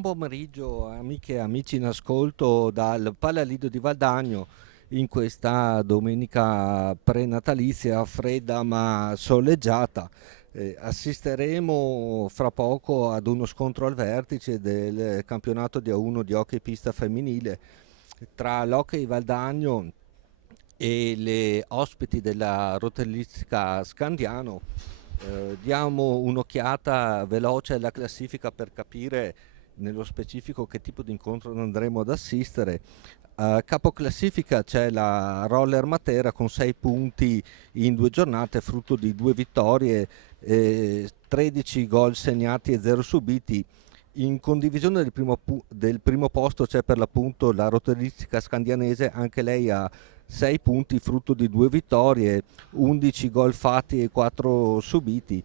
Buon pomeriggio amiche e amici in ascolto dal Palalido di Valdagno in questa domenica prenatalizia fredda ma soleggiata. Assisteremo fra poco ad uno scontro al vertice del campionato di A1 di hockey pista femminile tra l'Hockey Valdagno e le ospiti della Rotellistica Scandiano. Diamo un'occhiata veloce alla classifica per capire nello specifico che tipo di incontro andremo ad assistere. A capo classifica c'è la Roller Matera con 6 punti in 2 giornate, frutto di 2 vittorie, 13 gol segnati e 0 subiti. In condivisione del primo posto c'è per l'appunto la Rotellistica Scandianese, anche lei ha 6 punti, frutto di 2 vittorie, 11 gol fatti e 4 subiti.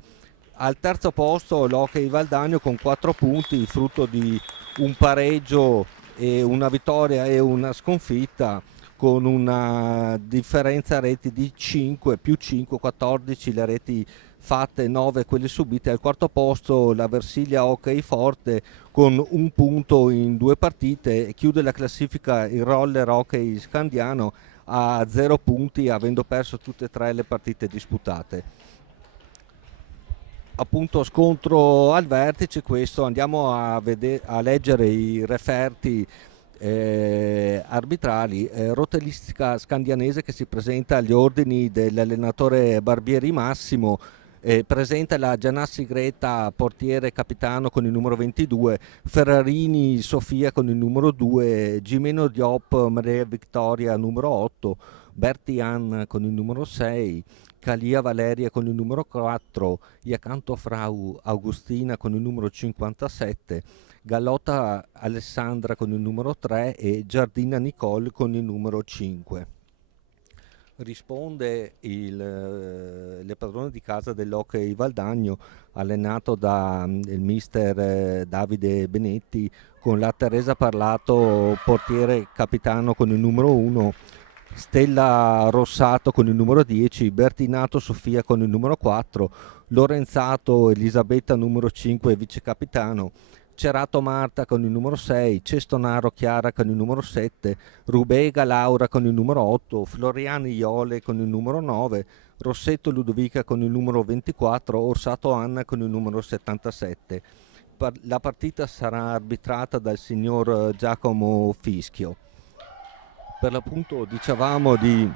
Al terzo posto l'Hockey Valdagno con 4 punti, frutto di un pareggio e una vittoria e una sconfitta, con una differenza reti di 5 più 5, 14 le reti fatte, 9 quelle subite. Al quarto posto la Versilia Hockey Forte con un punto in 2 partite. Chiude la classifica il Roller Hockey Scandiano a 0 punti, avendo perso tutte e 3 le partite disputate. Appunto, scontro al vertice, questo andiamo a leggere i referti arbitrali. Rotellistica Scandianese che si presenta agli ordini dell'allenatore Barbieri Massimo. Presenta la Gianassi Greta, portiere capitano con il numero 22, Ferrarini Sofia con il numero 2, Gimeno Diop Maria Vittoria numero 8, Berti Ann con il numero 6, Calia Valeria con il numero 4, Iacanto Frau Augustina con il numero 57, Gallotta Alessandra con il numero 3 e Giardina Nicole con il numero 5. Risponde le padrone di casa dell'Hockey Valdagno, allenato da il mister Davide Benetti, con la Teresa Parlato, portiere capitano con il numero 1, Stella Rossato con il numero 10, Bertinato Sofia con il numero 4, Lorenzato Elisabetta numero 5 vice capitano, Cerato Marta con il numero 6, Cestonaro Chiara con il numero 7, Rubega Laura con il numero 8, Floriani Iole con il numero 9, Rossetto Ludovica con il numero 24, Orsato Anna con il numero 77. La partita sarà arbitrata dal signor Giacomo Fischio. Per l'appunto dicevamo di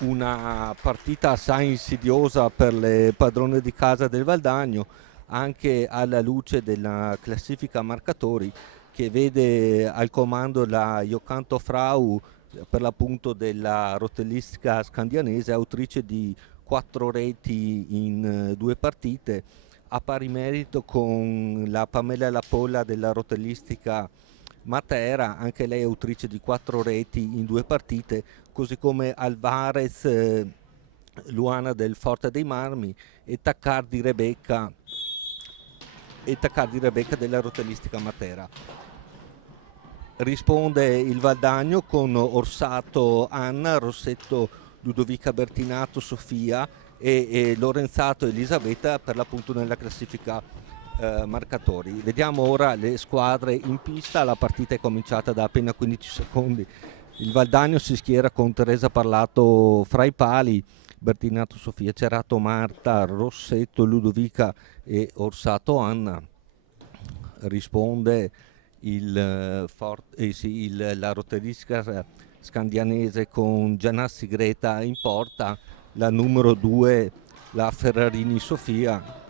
una partita assai insidiosa per le padrone di casa del Valdagno, anche alla luce della classifica marcatori, che vede al comando la Iocanto Frau, per l'appunto della Rotellistica Scandianese, autrice di 4 reti in 2 partite, a pari merito con la Pamela Lapolla della Rotellistica Matera, anche lei autrice di 4 reti in 2 partite, così come Alvarez Luana del Forte dei Marmi e Taccardi Rebecca della Rotellistica Matera. Risponde il Valdagno con Orsato Anna, Rossetto Ludovica Bertinato Sofia e Lorenzato Elisabetta, per l'appunto nella classifica marcatori. Vediamo ora le squadre in pista. La partita è cominciata da appena 15 secondi. Il Valdagno si schiera con Teresa Parlato fra i pali, Bertinato Sofia, Cerato Marta, Rossetto Ludovica e Orsato Anna. Risponde la Rotellistica Scandianese con Gianassi Greta in porta, la numero 2 la Ferrarini Sofia,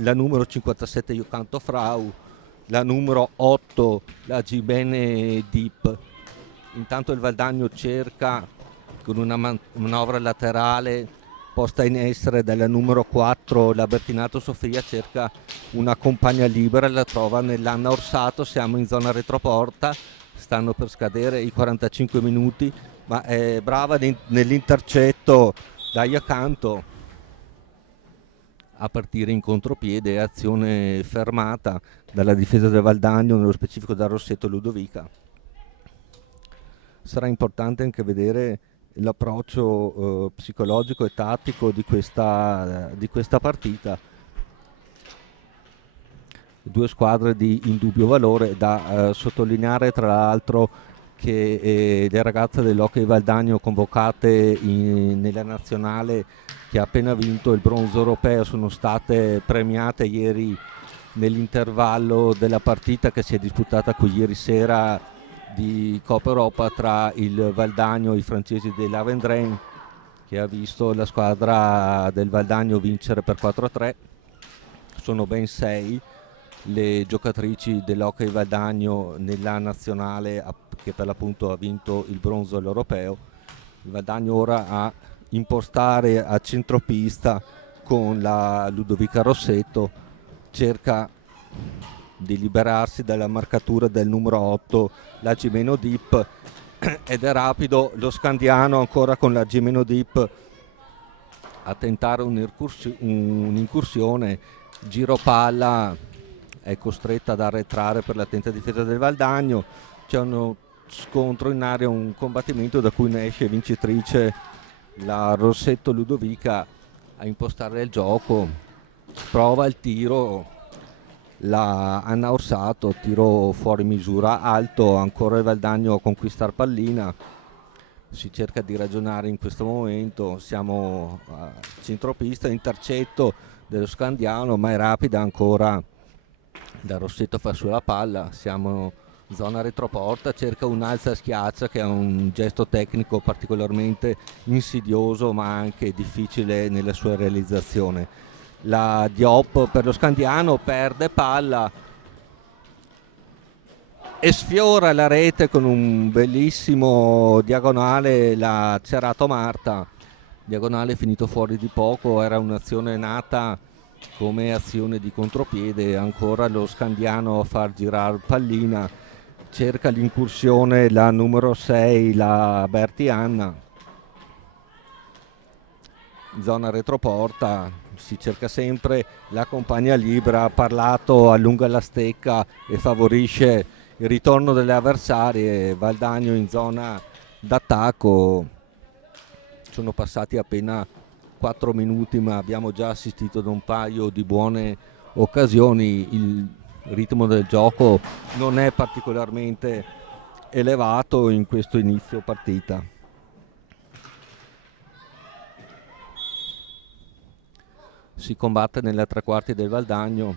la numero 57 Iocanto Frau, la numero 8 la Gimene Dip. Intanto il Valdagno cerca con una manovra laterale posta in essere dalla numero 4 la Bertinato Sofia, cerca una compagna libera, la trova nell'Anna Orsato. Siamo in zona retroporta, stanno per scadere i 45 minuti, ma è brava nell'intercetto da Iacanto a partire in contropiede, azione fermata dalla difesa del Valdagno, nello specifico da Rossetto Ludovica. Sarà importante anche vedere l'approccio psicologico e tattico di questa partita. due squadre di indubbio valore. Da sottolineare tra l'altro che le ragazze dell'Hockey Valdagno convocate nella nazionale che ha appena vinto il bronzo europeo sono state premiate ieri nell'intervallo della partita che si è disputata qui ieri sera di Coppa Europa tra il Valdagno e i francesi della Vendrenne, che ha visto la squadra del Valdagno vincere per 4-3. Sono ben 6 le giocatrici dell'Hockey Valdagno nella nazionale che per l'appunto ha vinto il bronzo all'europeo. Il Valdagno ora a impostare a centropista con la Ludovica Rossetto, cerca di liberarsi dalla marcatura del numero 8, la Gimeno Dip, ed è rapido lo Scandiano ancora con la Gimeno Dip a tentare un'incursione, giro palla, è costretta ad arretrare per l'attenta difesa del Valdagno. C'è uno scontro in area, un combattimento da cui ne esce vincitrice la Rossetto Ludovica a impostare il gioco, prova il tiro, la Anna Orsato, tiro fuori misura alto, ancora il Valdagno a conquistare pallina. Si cerca di ragionare in questo momento, siamo a centropista, intercetto dello Scandiano, ma è rapida ancora da Rossetto fa sulla palla, siamo in zona retroporta, cerca un alza schiaccia che è un gesto tecnico particolarmente insidioso ma anche difficile nella sua realizzazione. La Diop per lo Scandiano perde palla e sfiora la rete con un bellissimo diagonale la Cerato Marta, diagonale finito fuori di poco, era un'azione nata come azione di contropiede, ancora lo Scandiano a far girare pallina, cerca l'incursione la numero 6, la Berti Anna, zona retroporta, si cerca sempre la compagna libera, ha parlato, allunga la stecca e favorisce il ritorno delle avversarie. Valdagno in zona d'attacco, sono passati appena 4 minuti ma abbiamo già assistito ad un paio di buone occasioni. Il ritmo del gioco non è particolarmente elevato in questo inizio partita. Si combatte nella tre quarti del Valdagno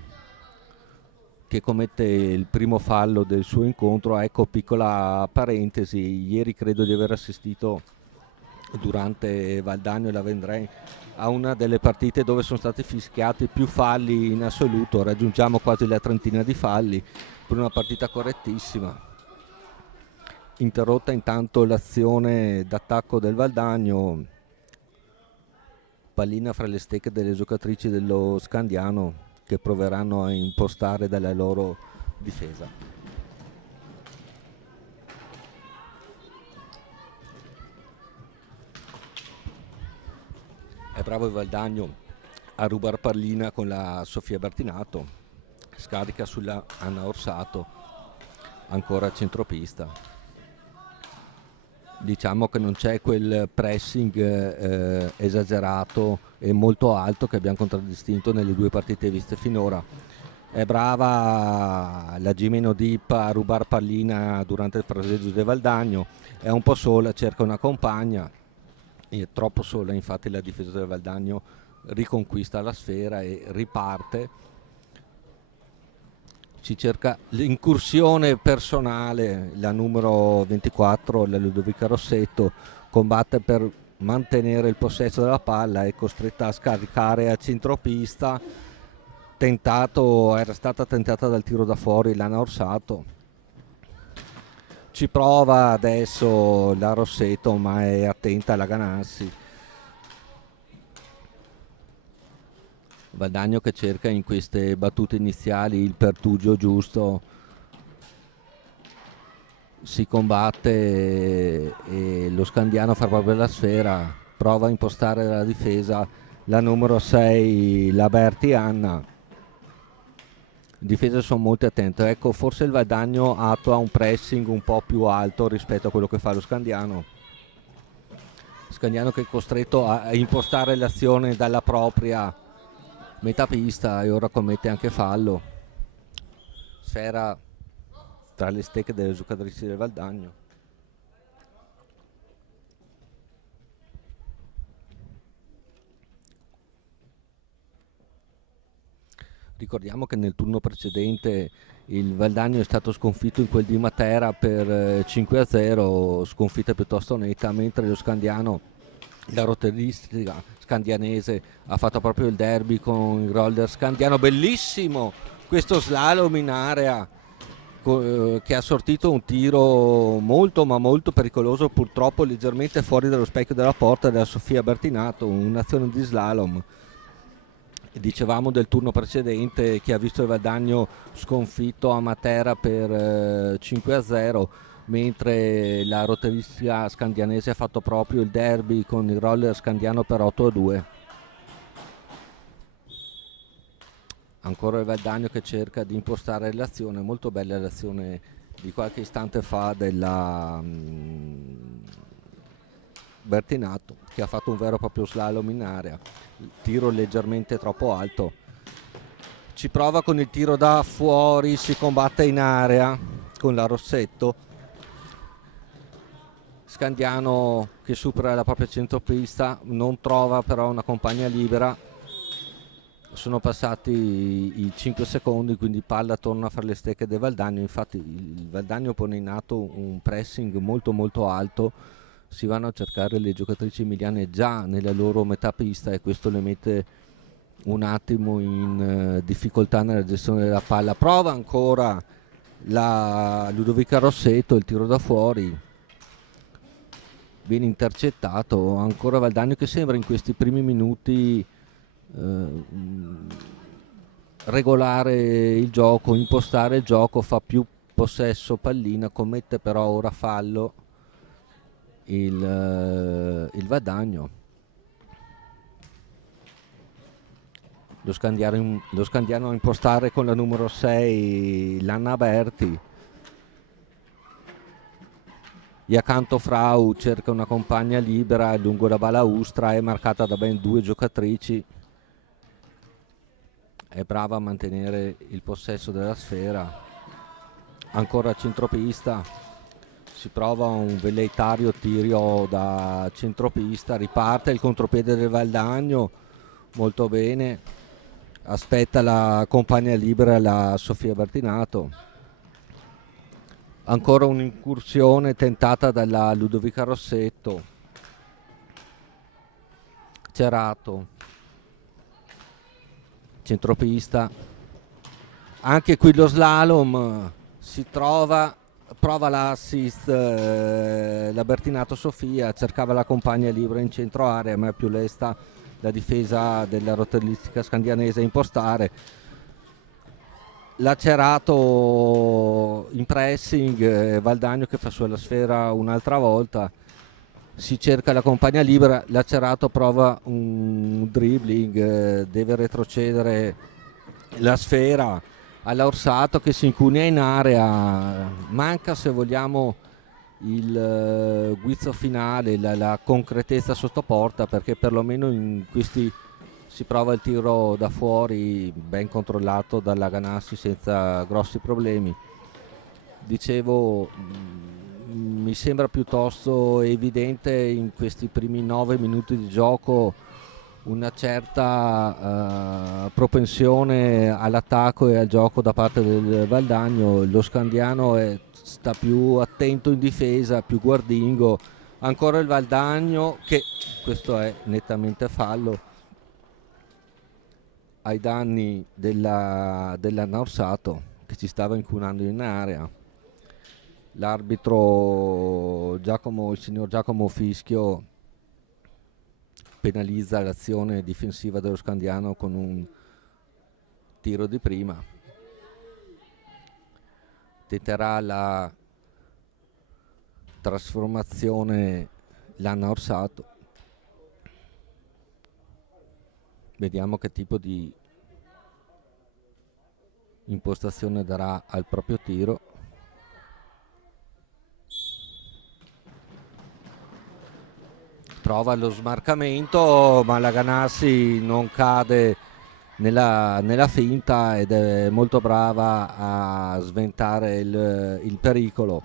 che commette il primo fallo del suo incontro. Ecco, piccola parentesi, ieri credo di aver assistito durante Valdagno e la Vendrenne a una delle partite dove sono stati fischiati più falli in assoluto, raggiungiamo quasi la trentina di falli per una partita correttissima. Interrotta intanto l'azione d'attacco del Valdagno, pallina fra le stecche delle giocatrici dello Scandiano che proveranno a impostare dalla loro difesa. È bravo il Valdagno a rubare pallina con la Sofia Bertinato, scarica sulla Anna Orsato, ancora centropista. Diciamo che non c'è quel pressing esagerato e molto alto che abbiamo contraddistinto nelle due partite viste finora. È brava la Gimeno Dip a rubare pallina durante il fraseggio del Valdagno, è un po' sola, cerca una compagna, è troppo sola, infatti la difesa del Valdagno riconquista la sfera e riparte. Si cerca l'incursione personale, la numero 24, la Ludovica Rossetto, combatte per mantenere il possesso della palla, è costretta a scaricare a centropista, era stata tentata dal tiro da fuori l'Anna Orsato. Ci prova adesso la Rossetto ma è attenta alla Ganassi. Valdagno che cerca in queste battute iniziali il pertugio giusto, si combatte e lo Scandiano fa proprio la sfera, prova a impostare la difesa la numero 6, la Berti Anna. Difese sono molto attente, ecco, forse il Valdagno attua un pressing un po' più alto rispetto a quello che fa lo Scandiano. Scandiano che è costretto a impostare l'azione dalla propria metà pista e ora commette anche fallo. sfera tra le stecche delle giocatrici del Valdagno. Ricordiamo che nel turno precedente il Valdagno è stato sconfitto in quel di Matera per 5-0, sconfitta piuttosto netta, mentre lo Scandiano, la roteristica scandianese, ha fatto proprio il derby con il roller scandiano. Bellissimo questo slalom in area che ha sortito un tiro molto ma molto pericoloso, purtroppo leggermente fuori dallo specchio della porta della Sofia Bertinato, un'azione di slalom. Dicevamo del turno precedente che ha visto il Valdagno sconfitto a Matera per 5-0, mentre la roteristica scandianese ha fatto proprio il derby con il roller scandiano per 8-2. Ancora il Valdagno che cerca di impostare l'azione, molto bella l'azione di qualche istante fa della Bertinato, che ha fatto un vero e proprio slalom in area, tiro leggermente troppo alto, ci prova con il tiro da fuori, si combatte in area con la Rossetto, Scandiano che supera la propria centropista, non trova però una compagna libera, sono passati i 5 secondi, quindi palla torna a fare le stecche del Valdagno. Infatti il Valdagno pone in atto un pressing molto molto alto, si vanno a cercare le giocatrici emiliane già nella loro metà pista e questo le mette un attimo in difficoltà nella gestione della palla. Prova ancora la Ludovica Rossetto, il tiro da fuori viene intercettato, ancora Valdagno che sembra in questi primi minuti regolare il gioco, impostare il gioco, fa più possesso pallina, commette però ora fallo il Valdagno. Lo Scandiano a impostare con la numero 6 Lanna Berti. Iacanto Frau cerca una compagna libera lungo la balaustra, è marcata da ben 2 giocatrici, è brava a mantenere il possesso della sfera. Ancora centropista, si prova un velleitario tiro da centropista, riparte il contropiede del Valdagno, molto bene, aspetta la compagna libera, la Sofia Bertinato. Ancora un'incursione tentata dalla Ludovica Rossetto, Cerato, centropista, anche qui lo slalom, si prova l'assist, la Bertinato Sofia, cercava la compagna libera in centro area, ma è più lesta la difesa della rotellistica scandianese a impostare. Lacerato in pressing, Valdagno che fa sulla sfera un'altra volta, si cerca la compagna libera, Lacerato prova un dribbling, deve retrocedere la sfera alla Orsato che si incunea in area, manca se vogliamo il guizzo finale, la concretezza sotto porta, perché perlomeno in questi si prova il tiro da fuori ben controllato dalla Ganassi senza grossi problemi. Dicevo, mi sembra piuttosto evidente in questi primi 9 minuti di gioco una certa propensione all'attacco e al gioco da parte del Valdagno. Lo Scandiano sta più attento in difesa, più guardingo. Ancora il Valdagno che, questo è nettamente fallo ai danni della Naursato che ci stava incunando in area. L'arbitro il signor Giacomo Fischio penalizza l'azione difensiva dello Scandiano con un tiro di prima. Tenterà la trasformazione l'Anna Orsato. Vediamo che tipo di impostazione darà al proprio tiro. Prova lo smarcamento, ma la Ganassi non cade nella finta ed è molto brava a sventare il pericolo.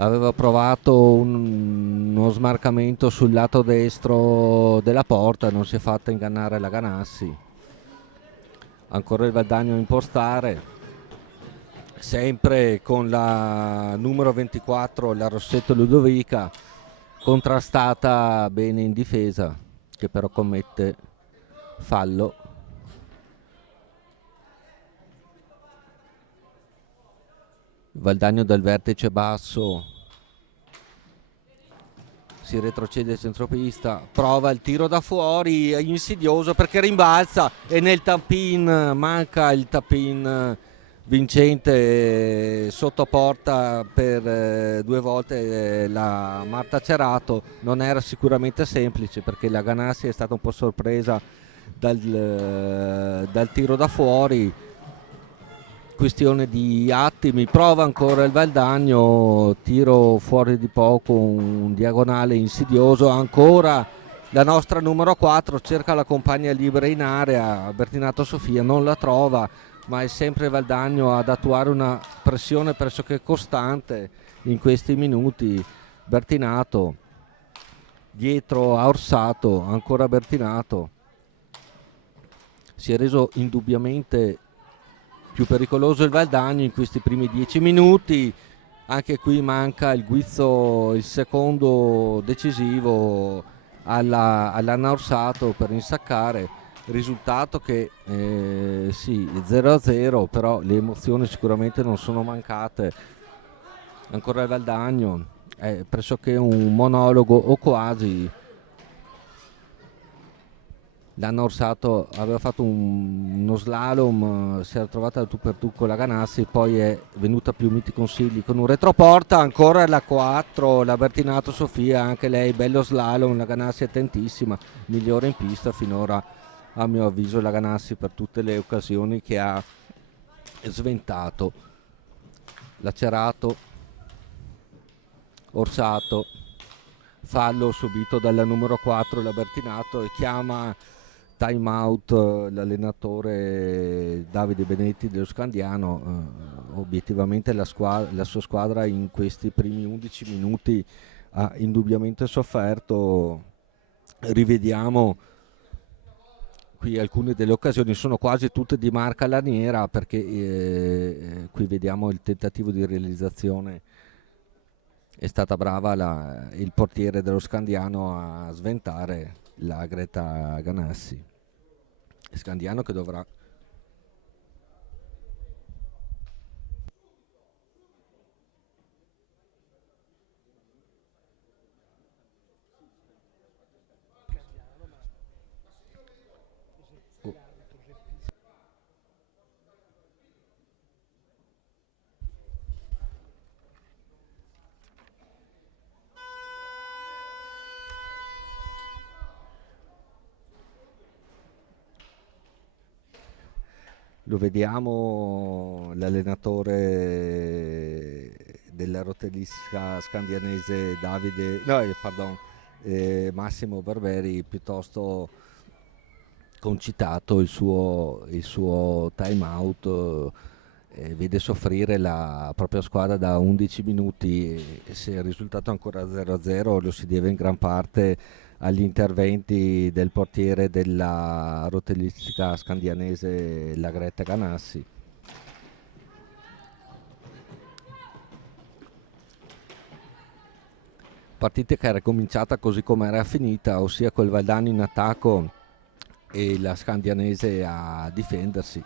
Aveva provato uno smarcamento sul lato destro della porta, non si è fatta ingannare la Ganassi. Ancora il Valdagno a impostare, sempre con la numero 24, la Rossetto Ludovica, contrastata bene in difesa, che però commette fallo. Valdagno dal vertice basso, si retrocede il centropista, prova il tiro da fuori, è insidioso perché rimbalza e nel tap-in manca il tap-in vincente sotto porta per 2 volte la Marta Cerato. Non era sicuramente semplice perché la Ganassi è stata un po' sorpresa dal tiro da fuori. Questione di attimi, prova ancora il Valdagno, tiro fuori di poco, un diagonale insidioso, ancora la nostra numero 4 cerca la compagna libera in area, Bertinato Sofia non la trova, ma è sempre Valdagno ad attuare una pressione pressoché costante in questi minuti. Bertinato dietro a Orsato, ancora Bertinato, si è reso indubbiamente più pericoloso il Valdagno in questi primi 10 minuti. Anche qui manca il guizzo, il secondo decisivo all'Anna Orsato per insaccare. Risultato che sì, 0-0, però le emozioni sicuramente non sono mancate. Ancora il Valdagno, è pressoché un monologo o quasi. L'anno Orsato aveva fatto uno slalom, si era trovata tu per tu con la Ganassi, poi è venuta più miti consigli con un retroporta. Ancora la 4, la Bertinato Sofia, anche lei bello slalom, la Ganassi è attentissima, migliore in pista finora a mio avviso la Ganassi per tutte le occasioni che ha sventato. Lacerato, Orsato, fallo subito dalla numero 4 la Bertinato e chiama time out l'allenatore Davide Benetti dello Scandiano. Obiettivamente la sua squadra in questi primi 11 minuti ha indubbiamente sofferto. Rivediamo qui alcune delle occasioni, sono quasi tutte di marca laniera perché qui vediamo il tentativo di realizzazione. È stata brava il portiere dello Scandiano a sventare la Greta Ganassi. Scandiano che dovrà lo vediamo l'allenatore della rotellistica scandianese Massimo Barberi piuttosto concitato il suo time out, vede soffrire la propria squadra da 11 minuti e se il risultato è ancora 0-0 lo si deve in gran parte agli interventi del portiere della rotellistica scandianese la Greta Ganassi. Partita che era cominciata così come era finita, ossia col Valdano in attacco e la scandianese a difendersi.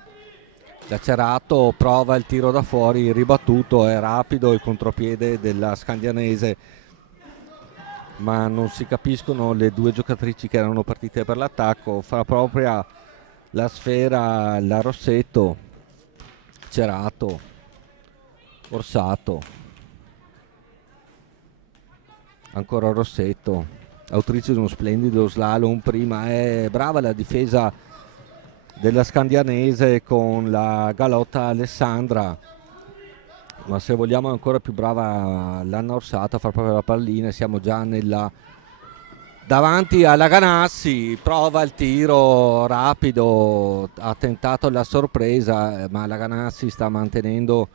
Lacerato prova il tiro da fuori, ribattuto, è rapido il contropiede della scandianese, ma non si capiscono le due giocatrici che erano partite per l'attacco. Fa propria la sfera la Rossetto, Cerato, Orsato, ancora Rossetto, autrice di uno splendido slalom prima. È brava la difesa della scandianese con la galotta Alessandra, ma se vogliamo è ancora più brava l'Anna Orsato a far proprio la pallina. Siamo già nella davanti alla Ganassi, prova il tiro rapido, ha tentato la sorpresa, ma la Ganassi sta mantenendo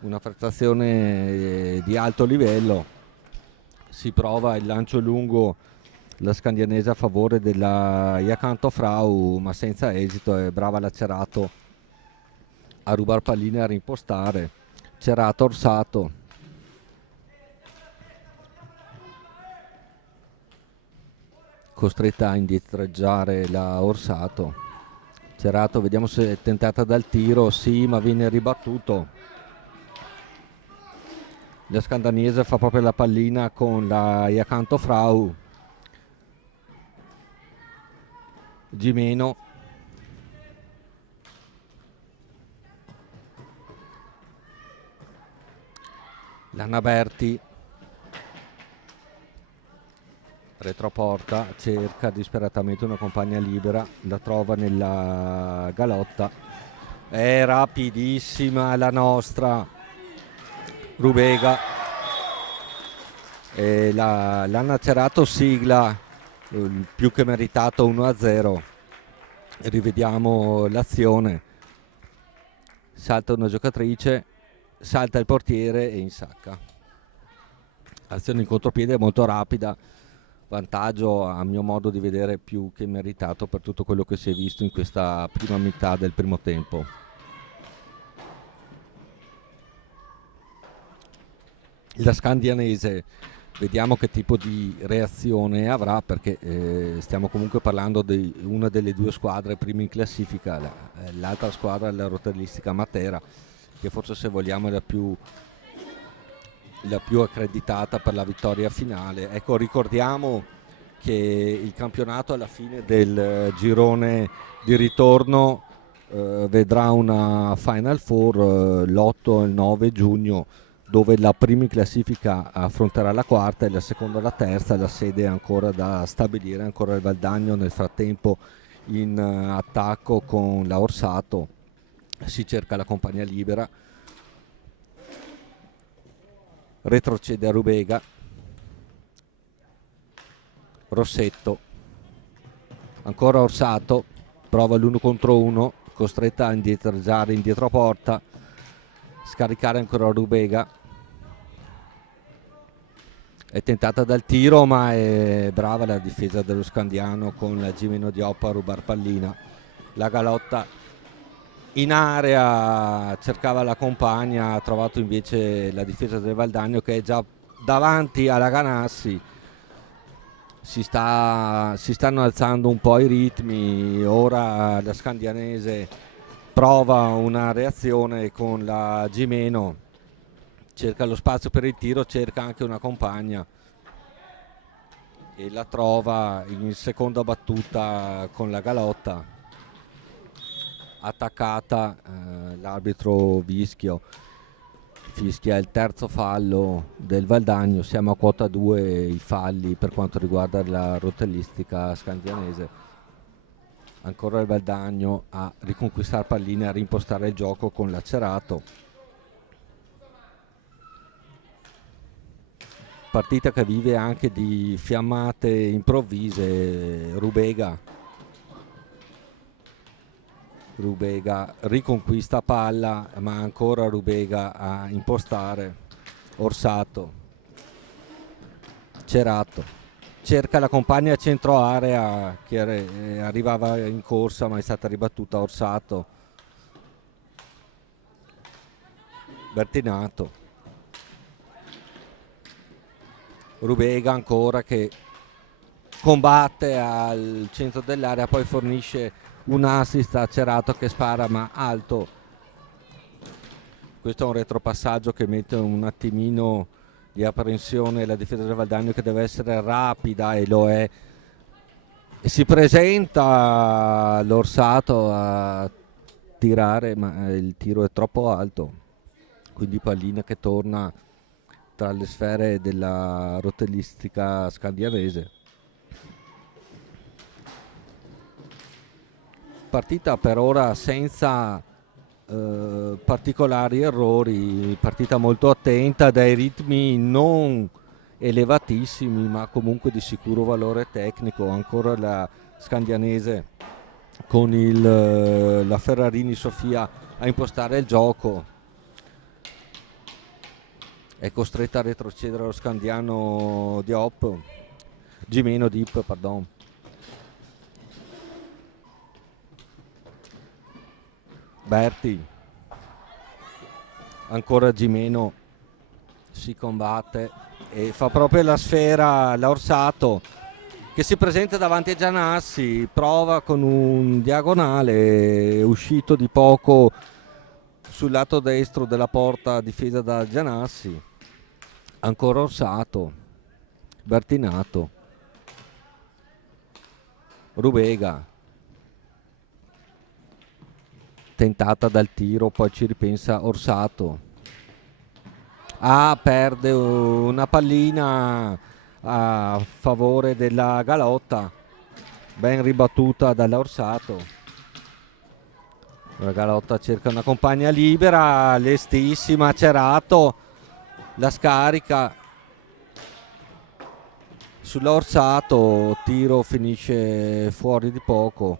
una prestazione di alto livello. Si prova il lancio lungo, la scandianese a favore della Jacanto Frau, ma senza esito. È brava la Cerato a rubare palline e a rimpostare. Cerato Orsato, costretta a indietreggiare la Orsato. Cerato, vediamo se è tentata dal tiro, sì, ma viene ribattuto. La scandanese fa proprio la pallina con la Jacanto Frau. Gimeno, Lanna Berti, retroporta, cerca disperatamente una compagna libera, la trova nella galotta, è rapidissima la nostra Rubega, e l'hanno Cerato sigla più che meritato 1-0. Rivediamo l'azione, salta una giocatrice, salta il portiere e insacca. Azione in contropiede molto rapida, vantaggio a mio modo di vedere più che meritato per tutto quello che si è visto in questa prima metà del primo tempo. La scandianese, vediamo che tipo di reazione avrà, perché stiamo comunque parlando di una delle due squadre prime in classifica, l'altra squadra è la rotellistica Matera, che forse, se vogliamo, è la più accreditata per la vittoria finale. Ecco, ricordiamo che il campionato alla fine del girone di ritorno vedrà una Final Four l'8 e il 9 giugno, dove la prima in classifica affronterà la quarta e la seconda la terza. La sede è ancora da stabilire, ancora il Valdagno nel frattempo in attacco con la Orsato, si cerca la compagnia libera, retrocede a Rubega, Rossetto, ancora Orsato, prova l'1 contro 1, costretta a indietreggiare indietro porta, scaricare ancora Rubega, è tentata dal tiro, ma è brava la difesa dello Scandiano con la Gimeno Dioppa a rubar pallina. La galotta in area cercava la compagna, ha trovato invece la difesa del Valdagno, che è già davanti alla Ganassi. Si stanno alzando un po' i ritmi, ora la scandianese prova una reazione con la Gimeno, cerca lo spazio per il tiro, cerca anche una compagna e la trova in seconda battuta con la galotta, attaccata, l'arbitro fischia il terzo fallo del Valdagno. Siamo a quota 2 i falli per quanto riguarda la rotellistica scandianese. Ancora il Valdagno a riconquistare palline, a rimpostare il gioco con l'Acerato. Partita che vive anche di fiammate improvvise. Rubega riconquista palla, ma ancora Rubega a impostare. Orsato, Cerato, cerca la compagna a centro area che arrivava in corsa, ma è stata ribattuta. Orsato, Bertinato, Rubega ancora che combatte al centro dell'area, poi fornisce un assist a Cerato che spara ma alto. Questo è un retropassaggio che mette un attimino di apprensione la difesa del Valdagno, che deve essere rapida, e lo è. E si presenta l'Orsato a tirare, ma il tiro è troppo alto, quindi pallina che torna tra le sfere della rotellistica scandianese. Partita per ora senza particolari errori, partita molto attenta, dai ritmi non elevatissimi, ma comunque di sicuro valore tecnico. Ancora la Scandianese con la Ferrarini Sofia a impostare il gioco, è costretta a retrocedere lo Scandiano Gimeno Diop, pardon. Berti, ancora Gimeno, si combatte e fa proprio la sfera l'Orsato, che si presenta davanti a Gianassi, prova con un diagonale uscito di poco sul lato destro della porta difesa da Gianassi. Ancora Orsato, Bertinato, Rubega, tentata dal tiro, poi ci ripensa Orsato. Perde una pallina a favore della Galotta, ben ribattuta dalla Orsato. La Galotta cerca una compagna libera, lestissima, Cerato la scarica sull'Orsato, tiro finisce fuori di poco.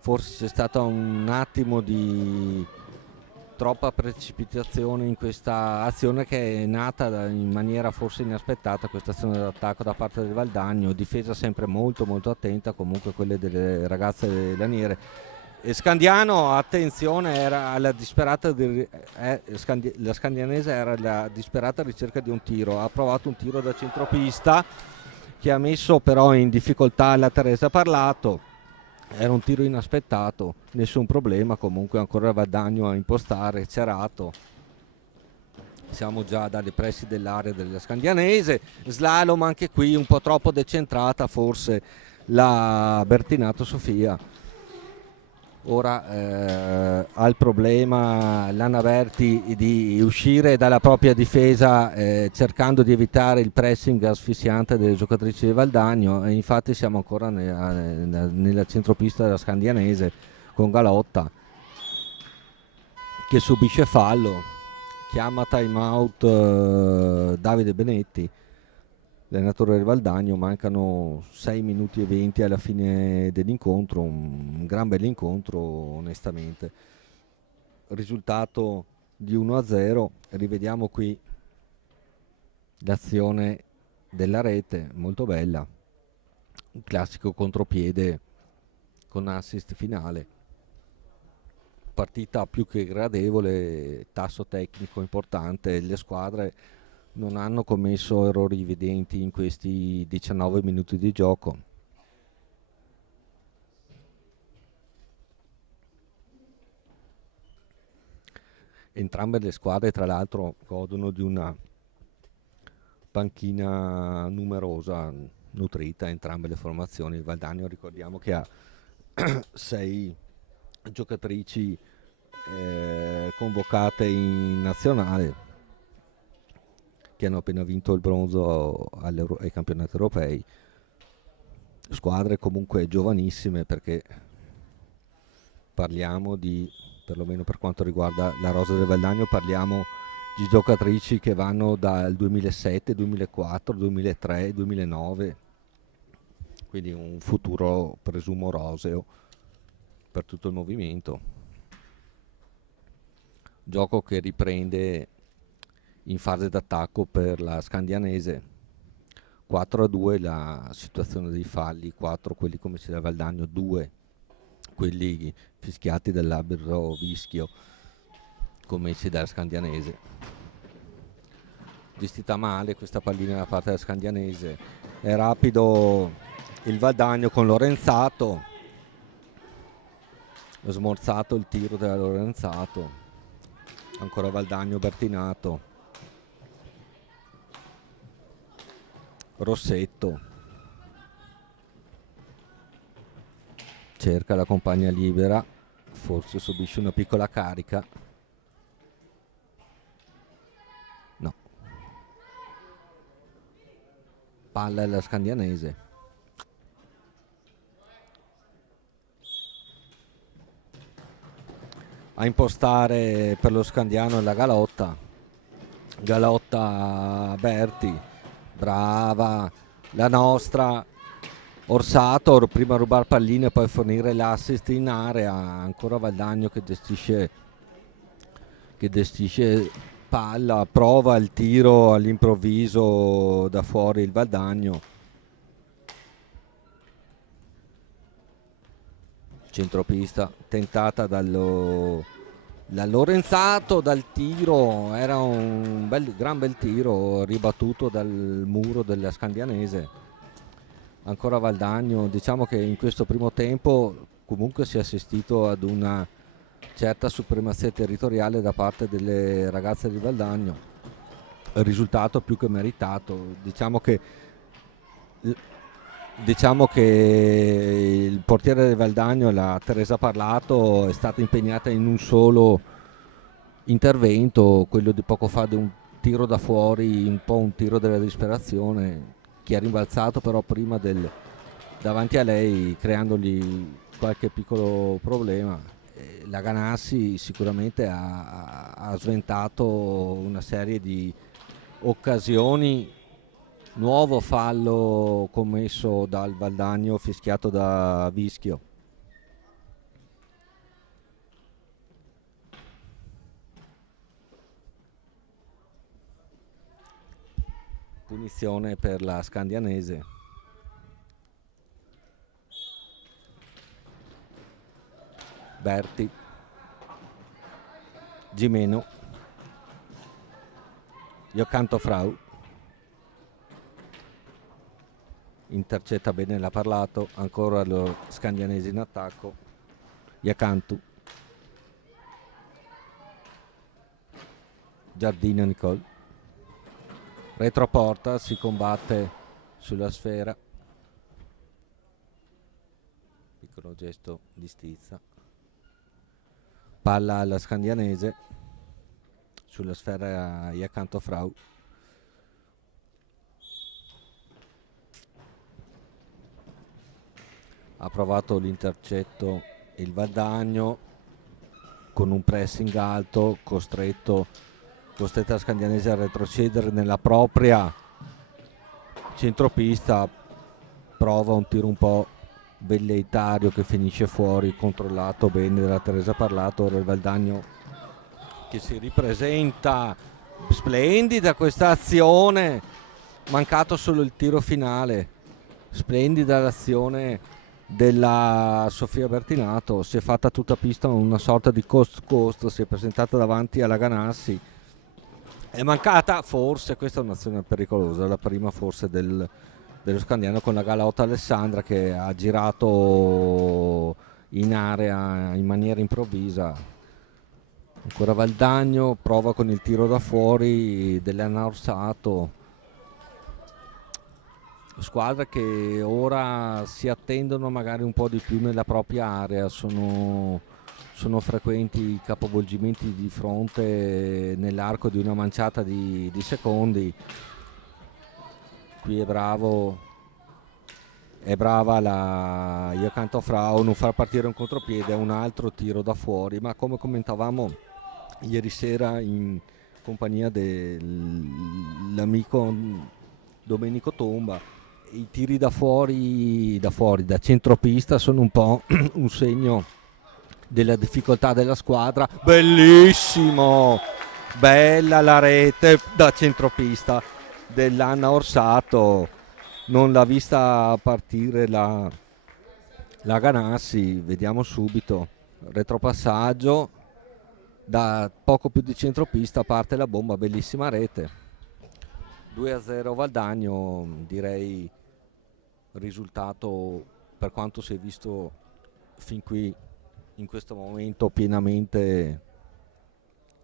Forse c'è stato un attimo di troppa precipitazione in questa azione, che è nata in maniera forse inaspettata, questa azione d'attacco da parte del Valdagno, difesa sempre molto molto attenta, comunque quelle delle ragazze laniere. E Scandiano, attenzione, era alla disperata la Scandianese era alla disperata ricerca di un tiro, ha provato un tiro da centropista che ha messo però in difficoltà la Teresa Parlato. Era un tiro inaspettato, nessun problema, comunque ancora Valdagno a impostare, Cerato. Siamo già dalle pressi dell'area della Scandianese, slalom anche qui un po' troppo decentrata forse la Bertinato Sofia. Ora ha il problema l'Anna Berti di uscire dalla propria difesa cercando di evitare il pressing asfissiante delle giocatrici di Valdagno, e infatti siamo ancora nella centropista della Scandianese con Galotta che subisce fallo, chiama time out Davide Benetti, allenatore del Valdagno. Mancano 6 minuti e 20 alla fine dell'incontro, un gran bell'incontro onestamente, risultato di 1-0. Rivediamo qui l'azione della rete, molto bella, un classico contropiede con assist finale, partita più che gradevole, tasso tecnico importante, le squadre non hanno commesso errori evidenti in questi 19 minuti di gioco. Entrambe le squadre tra l'altro godono di una panchina numerosa, nutrita, entrambe le formazioni. Il Valdagno ricordiamo che ha 6 giocatrici convocate in nazionale, che hanno appena vinto il bronzo ai campionati europei. Squadre comunque giovanissime, perché parliamo di, perlomeno per quanto riguarda la rosa del Valdagno, parliamo di giocatrici che vanno dal 2007, 2004, 2003, 2009, quindi un futuro presumo roseo per tutto il movimento. Gioco che riprende in fase d'attacco per la Scandianese, 4-2 la situazione dei falli, 4 quelli commessi da Valdagno, 2 quelli fischiati dall'arbitro Vischio commessi dalla Scandianese. Gestita male questa pallina da parte della Scandianese, è rapido il Valdagno con Lorenzato, smorzato il tiro della Lorenzato, ancora Valdagno, Bertinato, Rossetto cerca la compagna libera, forse subisce una piccola carica, no, palla alla Scandianese. A impostare per lo Scandiano la Galotta Berti, Brava la nostra Orsato, prima a rubare palline e poi fornire l'assist in area. Ancora Valdagno che gestisce palla, prova il tiro all'improvviso da fuori il Valdagno. Centropista tentata da Lorenzato, dal tiro, era un gran bel tiro ribattuto dal muro della Scandianese. Ancora Valdagno, diciamo che in questo primo tempo comunque si è assistito ad una certa supremazia territoriale da parte delle ragazze di Valdagno, risultato più che meritato. Diciamo che il portiere del Valdagno, la Teresa Parlato, è stata impegnata in un solo intervento, quello di poco fa, di un tiro da fuori, un po' un tiro della disperazione, che ha rimbalzato però prima davanti a lei, creandogli qualche piccolo problema. La Ganassi sicuramente ha sventato una serie di occasioni. Nuovo fallo commesso dal Valdagno, fischiato da Vischio. Punizione per la Scandianese. Berti, Gimeno, Iocanto Frau, intercetta bene la Parlato, ancora lo Scandianese in attacco, Iacantu, Giardino Nicole, retroporta, si combatte sulla sfera, piccolo gesto di stizza, palla alla Scandianese, sulla sfera Iacanto Frau, ha provato l'intercetto il Valdagno con un pressing alto, costretta la Scandianese a retrocedere nella propria centropista, prova un tiro un po' velleitario che finisce fuori, controllato bene dalla Teresa Parlato. Ora il Valdagno che si ripresenta, splendida questa azione, mancato solo il tiro finale, splendida l'azione della Sofia Bertinato, si è fatta tutta pista una sorta di coast, si è presentata davanti alla Ganassi, è mancata forse, questa è un'azione pericolosa, la prima forse dello Scandiano, con la Galaota Alessandra che ha girato in area in maniera improvvisa. Ancora Valdagno, prova con il tiro da fuori dell'Anna Orsato, squadre che ora si attendono magari un po' di più nella propria area, sono frequenti i capovolgimenti di fronte nell'arco di una manciata di secondi. Qui è brava la Iocanto Frau, non far partire un contropiede, un altro tiro da fuori, ma come commentavamo ieri sera in compagnia dell'amico Domenico Tomba, i tiri da fuori, da centropista, sono un po' un segno della difficoltà della squadra. Bellissimo, bella la rete da centropista dell'Anna Orsato, non l'ha vista partire la Ganassi. Vediamo subito, retropassaggio da poco più di centropista, parte la bomba, bellissima rete. 2-0 Valdagno, direi risultato, per quanto si è visto fin qui in questo momento, pienamente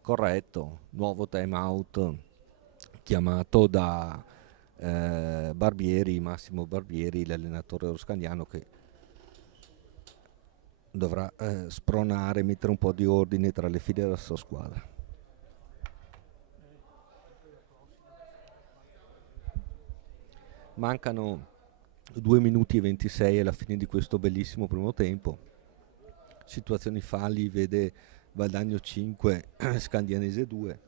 corretto. Nuovo time out chiamato da Massimo Barbieri, l'allenatore roscandiano, che dovrà spronare, mettere un po' di ordine tra le file della sua squadra. Mancano 2 minuti e 26 alla fine di questo bellissimo primo tempo. Situazioni falli, vede Valdagno 5, Scandianese 2.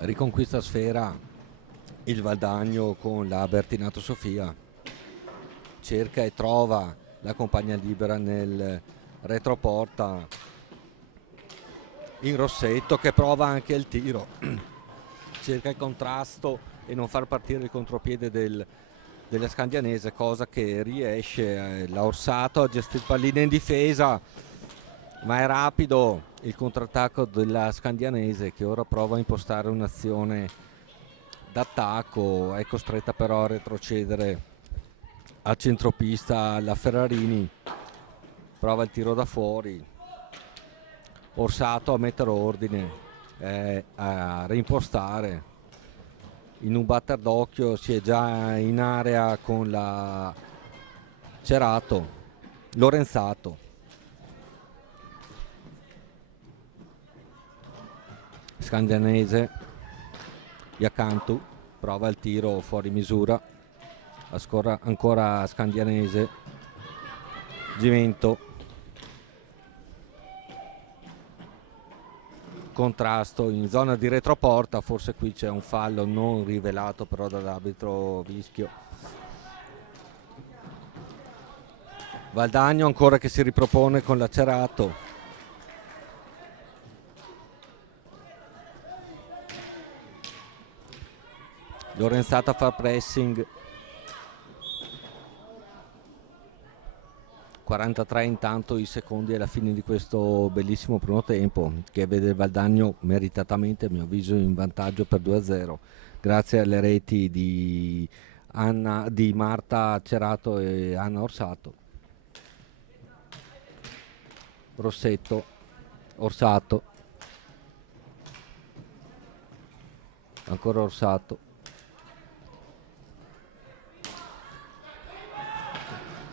Riconquista sfera il Valdagno con la Bertinato Sofia, cerca e trova la compagna libera nel retroporta in Rossetto, che prova anche il tiro, cerca il contrasto e non far partire il contropiede della Scandianese, cosa che riesce. La Orsato a gestire il pallino in difesa, ma è rapido il contrattacco della Scandianese, che ora prova a impostare un'azione d'attacco, è costretta però a retrocedere a centropista la Ferrarini, prova il tiro da fuori, Orsato a mettere ordine, a reimpostare. In un batter d'occhio si è già in area con la Cerato, Lorenzato, Scandianese, Iacantu prova il tiro fuori misura, ancora Scandianese, Gimento, contrasto in zona di retroporta, forse qui c'è un fallo non rivelato però dall'arbitro Vischio. Valdagno ancora che si ripropone con la Cerato, Lorenzato a far pressing, 43 intanto i secondi alla fine di questo bellissimo primo tempo, che vede il Valdagno meritatamente, a mio avviso, in vantaggio per 2-0 grazie alle reti di Marta Cerato e Anna Orsato. Rossetto, Orsato, ancora Orsato,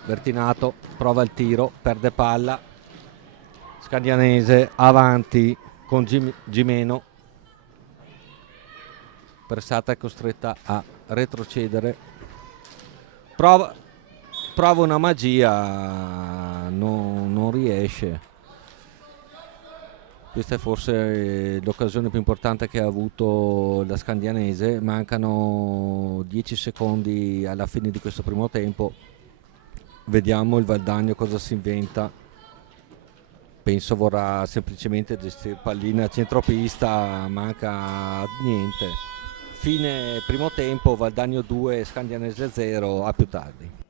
Bertinato prova il tiro, perde palla, Scandianese avanti con Gimeno, Persata è costretta a retrocedere, prova una magia, non riesce. Questa è forse l'occasione più importante che ha avuto la Scandianese, mancano 10 secondi alla fine di questo primo tempo, vediamo il Valdagno cosa si inventa. Penso vorrà semplicemente gestire pallina a centropista, manca niente. Fine primo tempo, Valdagno 2, Scandianese 0, a più tardi.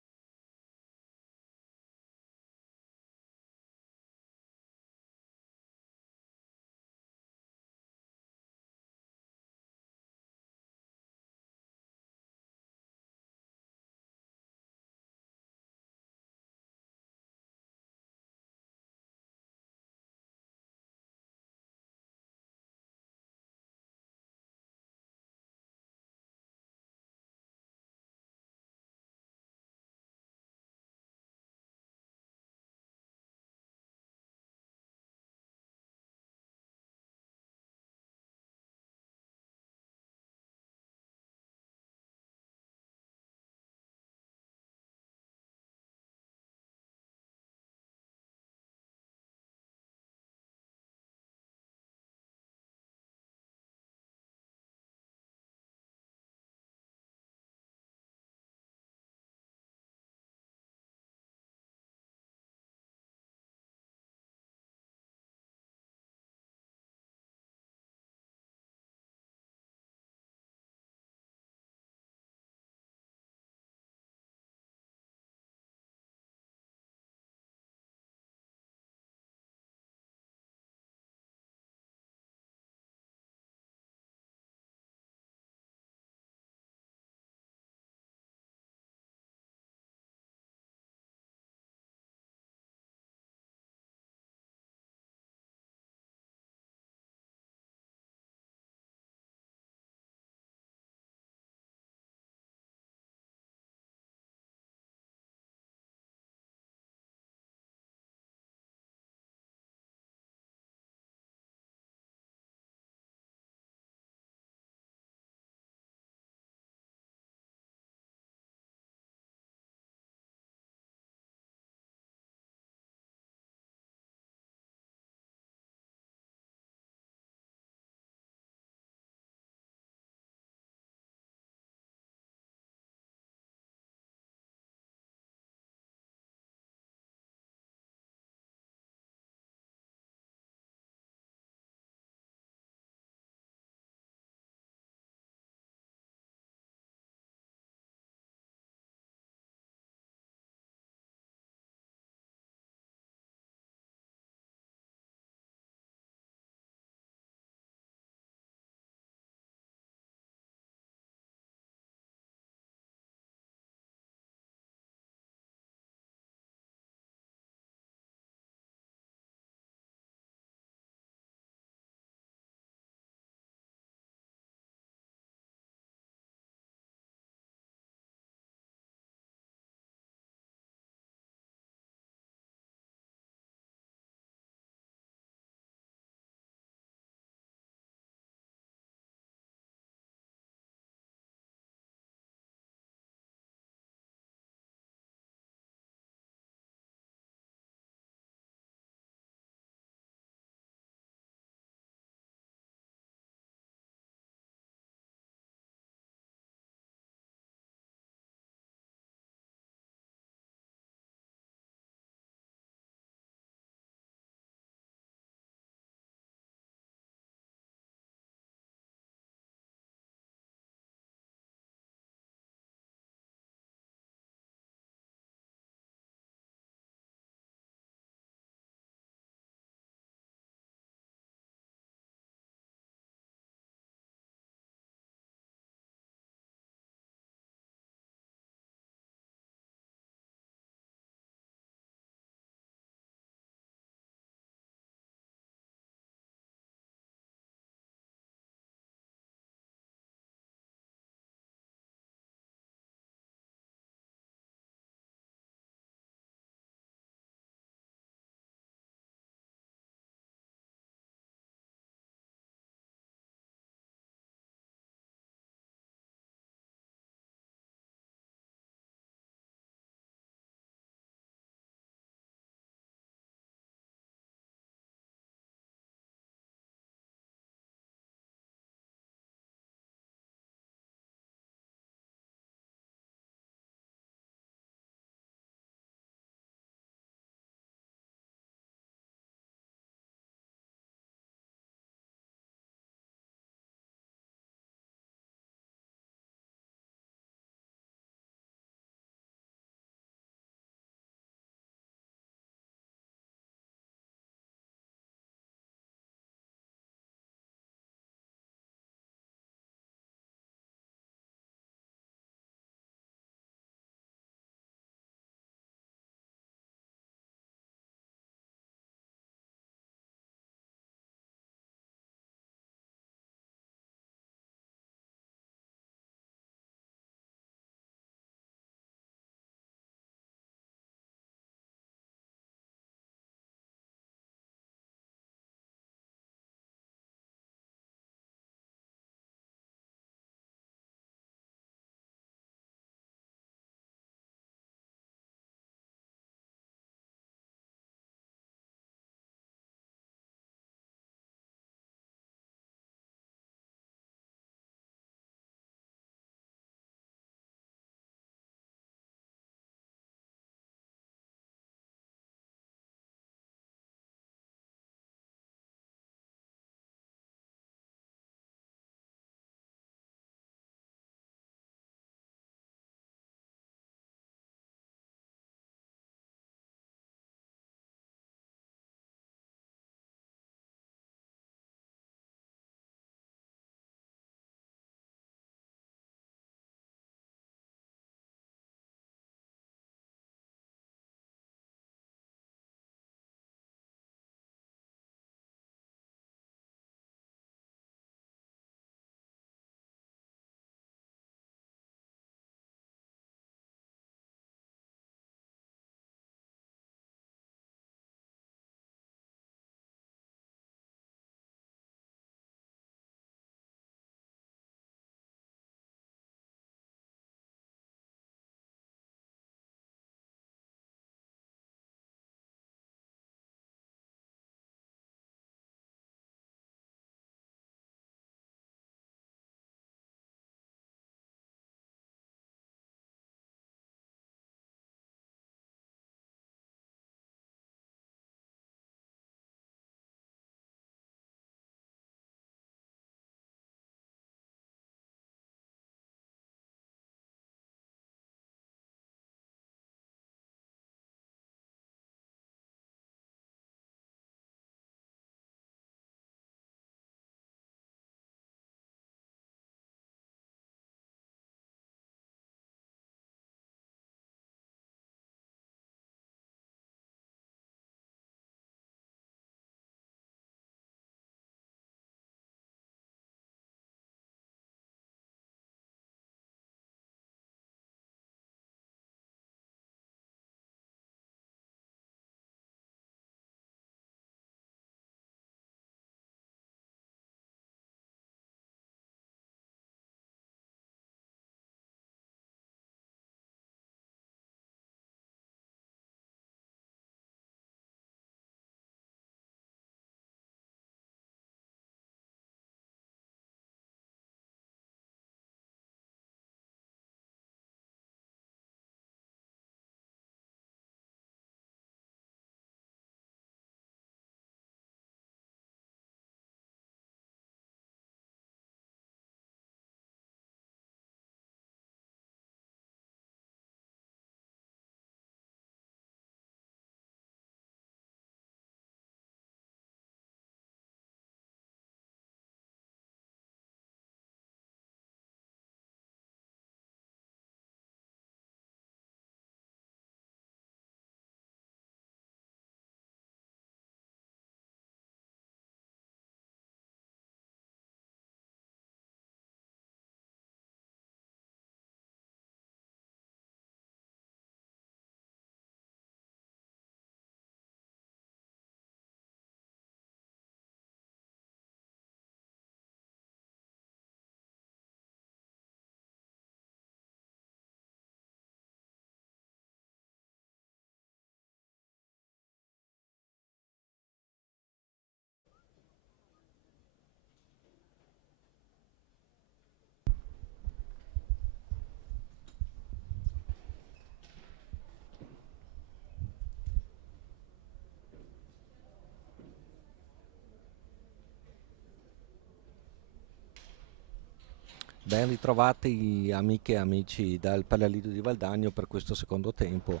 Ben ritrovati amiche e amici dal Pallalido di Valdagno per questo secondo tempo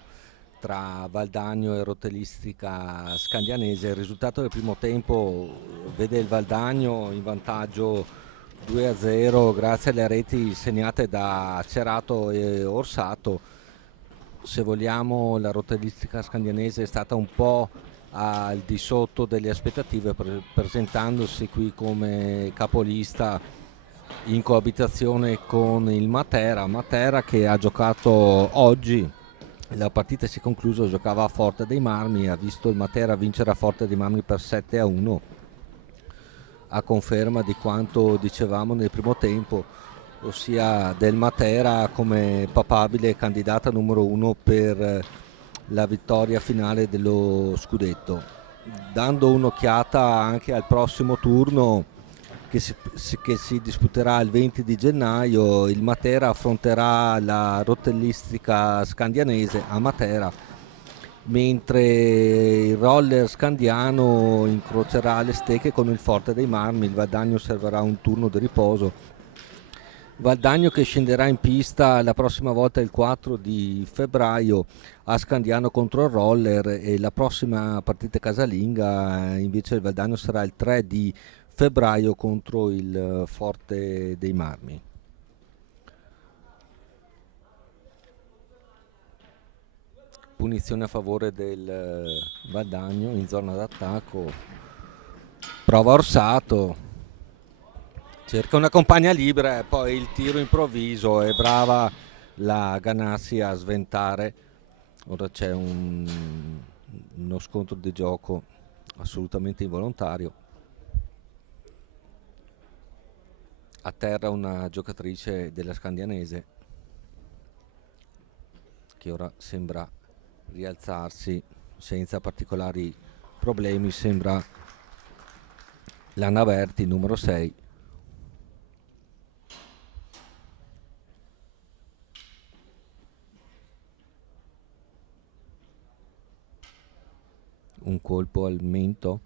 tra Valdagno e Rotellistica Scandianese. Il risultato del primo tempo vede il Valdagno in vantaggio 2-0 grazie alle reti segnate da Cerato e Orsato. Se vogliamo, la Rotellistica Scandianese è stata un po' al di sotto delle aspettative, presentandosi qui come capolista in coabitazione con il Matera che ha giocato oggi. La partita si è conclusa, giocava a Forte dei Marmi, ha visto il Matera vincere a Forte dei Marmi per 7-1, a conferma di quanto dicevamo nel primo tempo, ossia del Matera come papabile candidata numero 1 per la vittoria finale dello scudetto. Dando un'occhiata anche al prossimo turno che si disputerà il 20 di gennaio, il Matera affronterà la Rotellistica Scandianese a Matera, mentre il Roller Scandiano incrocerà le stecche con il Forte dei Marmi. Il Valdagno servirà un turno di riposo. Valdagno che scenderà in pista la prossima volta il 4 di febbraio a Scandiano contro il Roller, e la prossima partita casalinga invece il Valdagno sarà il 3 di febbraio contro il Forte dei Marmi. Punizione a favore del Valdagno in zona d'attacco, prova Orsato, cerca una compagna libera e poi il tiro improvviso, è brava la Ganassi a sventare. Ora c'è uno scontro di gioco assolutamente involontario. A terra una giocatrice della Scandianese che ora sembra rialzarsi senza particolari problemi, sembra Lana Berti, numero 6. Un colpo al mento,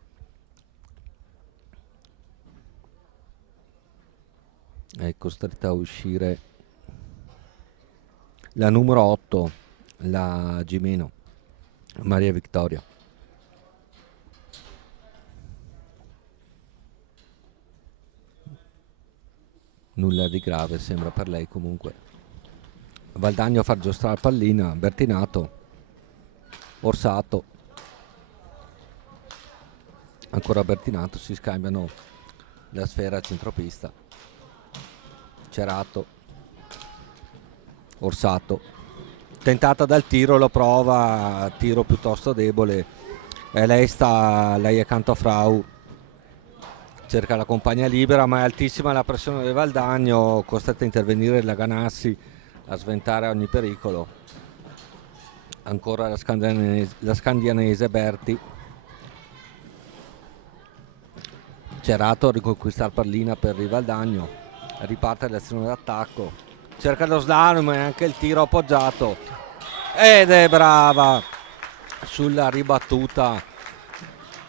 è costretta a uscire la numero 8, la Gimeno, Maria Vittoria. Nulla di grave sembra per lei comunque. Valdagno a far giostrare pallina, Bertinato, Orsato, ancora Bertinato, si scambiano la sfera a centropista. Cerato, Orsato, tentata dal tiro, lo prova, tiro piuttosto debole, e lei è accanto a Frau, cerca la compagna libera ma è altissima la pressione del Valdagno, costretta a intervenire la Ganassi a sventare ogni pericolo. Ancora la Scandianese Berti, Cerato a riconquistare pallina per il Valdagno, riparte l'azione d'attacco, cerca lo slalom e anche il tiro appoggiato, ed è brava sulla ribattuta,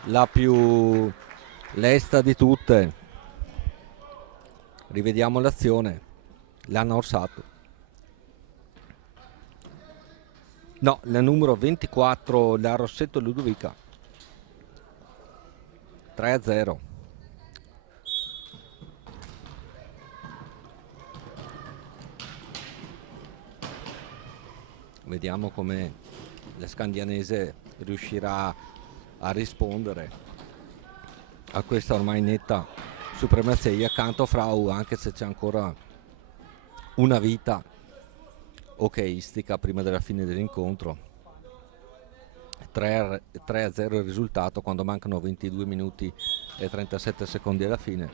la più lesta di tutte. Rivediamo l'azione, l'hanno Orsato, no, la numero 24, la Rossetto Ludovica, 3-0. Vediamo come la Scandianese riuscirà a rispondere a questa ormai netta supremazia. Accanto Frau, anche se c'è ancora una vita hockeistica prima della fine dell'incontro. 3-0 il risultato quando mancano 22 minuti e 37 secondi alla fine.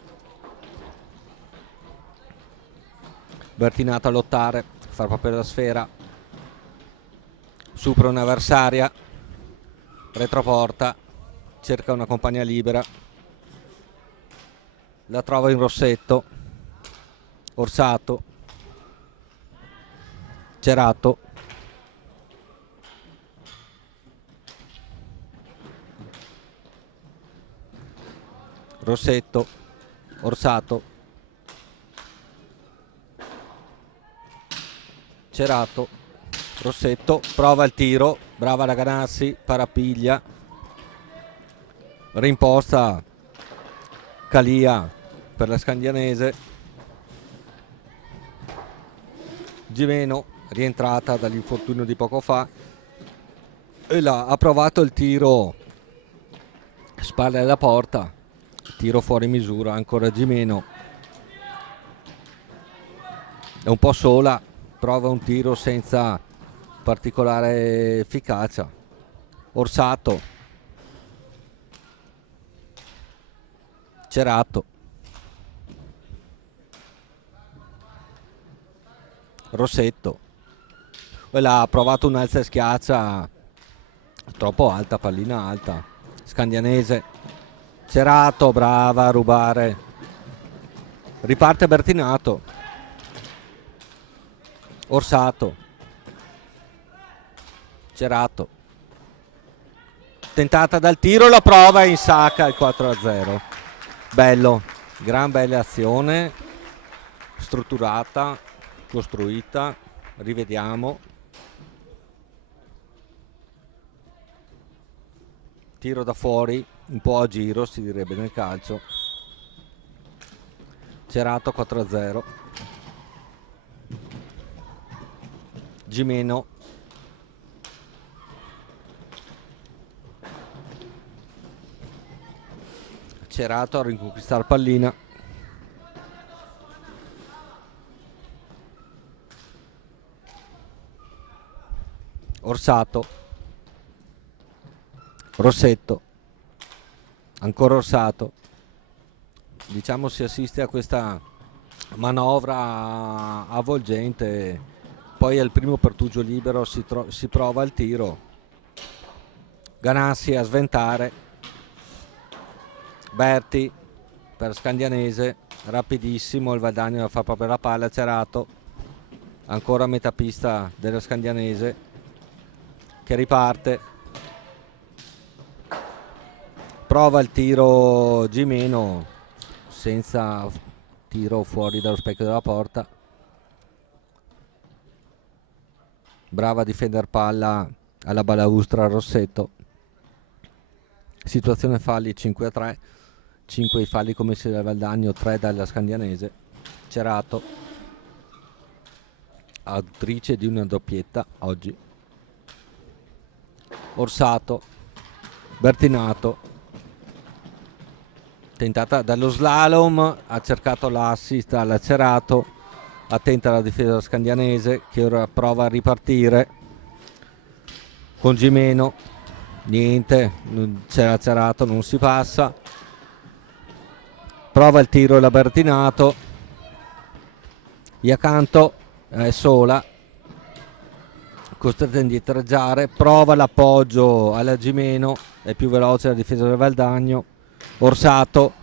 Bertinato a lottare, far proprio la sfera, supera un'avversaria, retroporta, cerca una compagna libera, la trova in Rossetto, Orsato, Cerato, Rossetto, Orsato, Cerato, Rossetto, prova il tiro, brava la Ganassi, parapiglia, rimposta Calia per la Scandianese, Gimeno rientrata dall'infortunio di poco fa e là ha provato il tiro spalle alla porta, tiro fuori misura, ancora Gimeno, è un po' sola, prova un tiro senza particolare efficacia. Orsato, Cerato, Rossetto, e là ha provato un'alza e schiaccia troppo alta, pallina alta, Scandianese, Cerato, brava a rubare, riparte Bertinato, Orsato, Cerato, tentata dal tiro, la prova e insacca il 4-0. Bello, gran bella azione, strutturata, costruita, rivediamo. Tiro da fuori, un po' a giro si direbbe nel calcio. Cerato 4-0. Gimeno. Cerato a riconquistare pallina. Orsato. Rossetto. Ancora Orsato. Diciamo si assiste a questa manovra avvolgente, poi al primo pertugio libero si prova il tiro, Ganassi a sventare, Berti per Scandianese, rapidissimo il Valdagno fa proprio la palla, Cerato, ancora a metà pista della Scandianese che riparte, prova il tiro Gimeno senza tiro fuori dallo specchio della porta, brava a difendere palla alla balaustra Rossetto, situazione falli 5-3, 5 i falli commessi dal Valdagno, 3 dalla Scandianese. Cerato autrice di una doppietta oggi, Orsato, Bertinato, tentata dallo slalom, ha cercato l'assist alla Cerato, attenta alla difesa della Scandianese che ora prova a ripartire con Gimeno, niente, c'era Cerato, non si passa, prova il tiro la Bertinato, Iacanto è sola, costretta a indietreggiare, prova l'appoggio alla Gimeno, è più veloce la difesa del Valdagno, Orsato,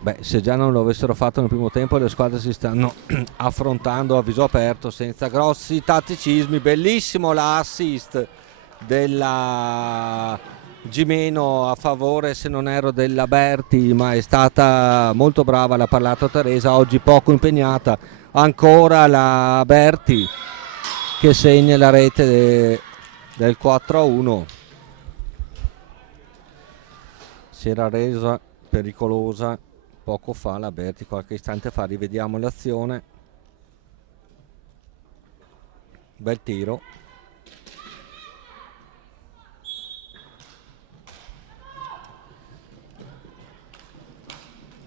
beh, se già non lo avessero fatto nel primo tempo le squadre si stanno affrontando a viso aperto senza grossi tatticismi. Bellissimo l'assist della Gimeno a favore, se non ero, della Berti, ma è stata molto brava, l'ha parlato Teresa, oggi poco impegnata. Ancora la Berti che segna la rete del 4-1, si era resa pericolosa poco fa la Berti, qualche istante fa. Rivediamo l'azione, bel tiro,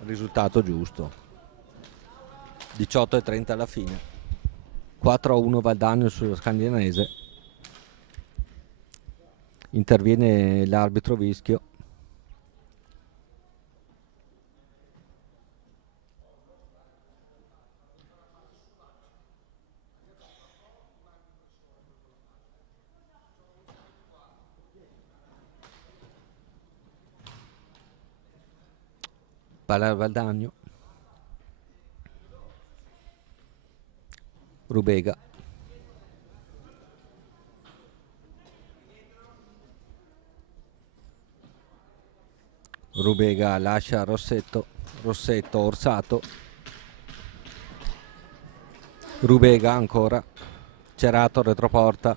risultato giusto, 18:30 alla fine, 4-1 Valdagno sulla Scandianese, interviene l'arbitro Vischio. Palla al Valdagno, Rubega, Rubega lascia Rossetto, Rossetto Orsato, Rubega ancora, Cerato retroporta,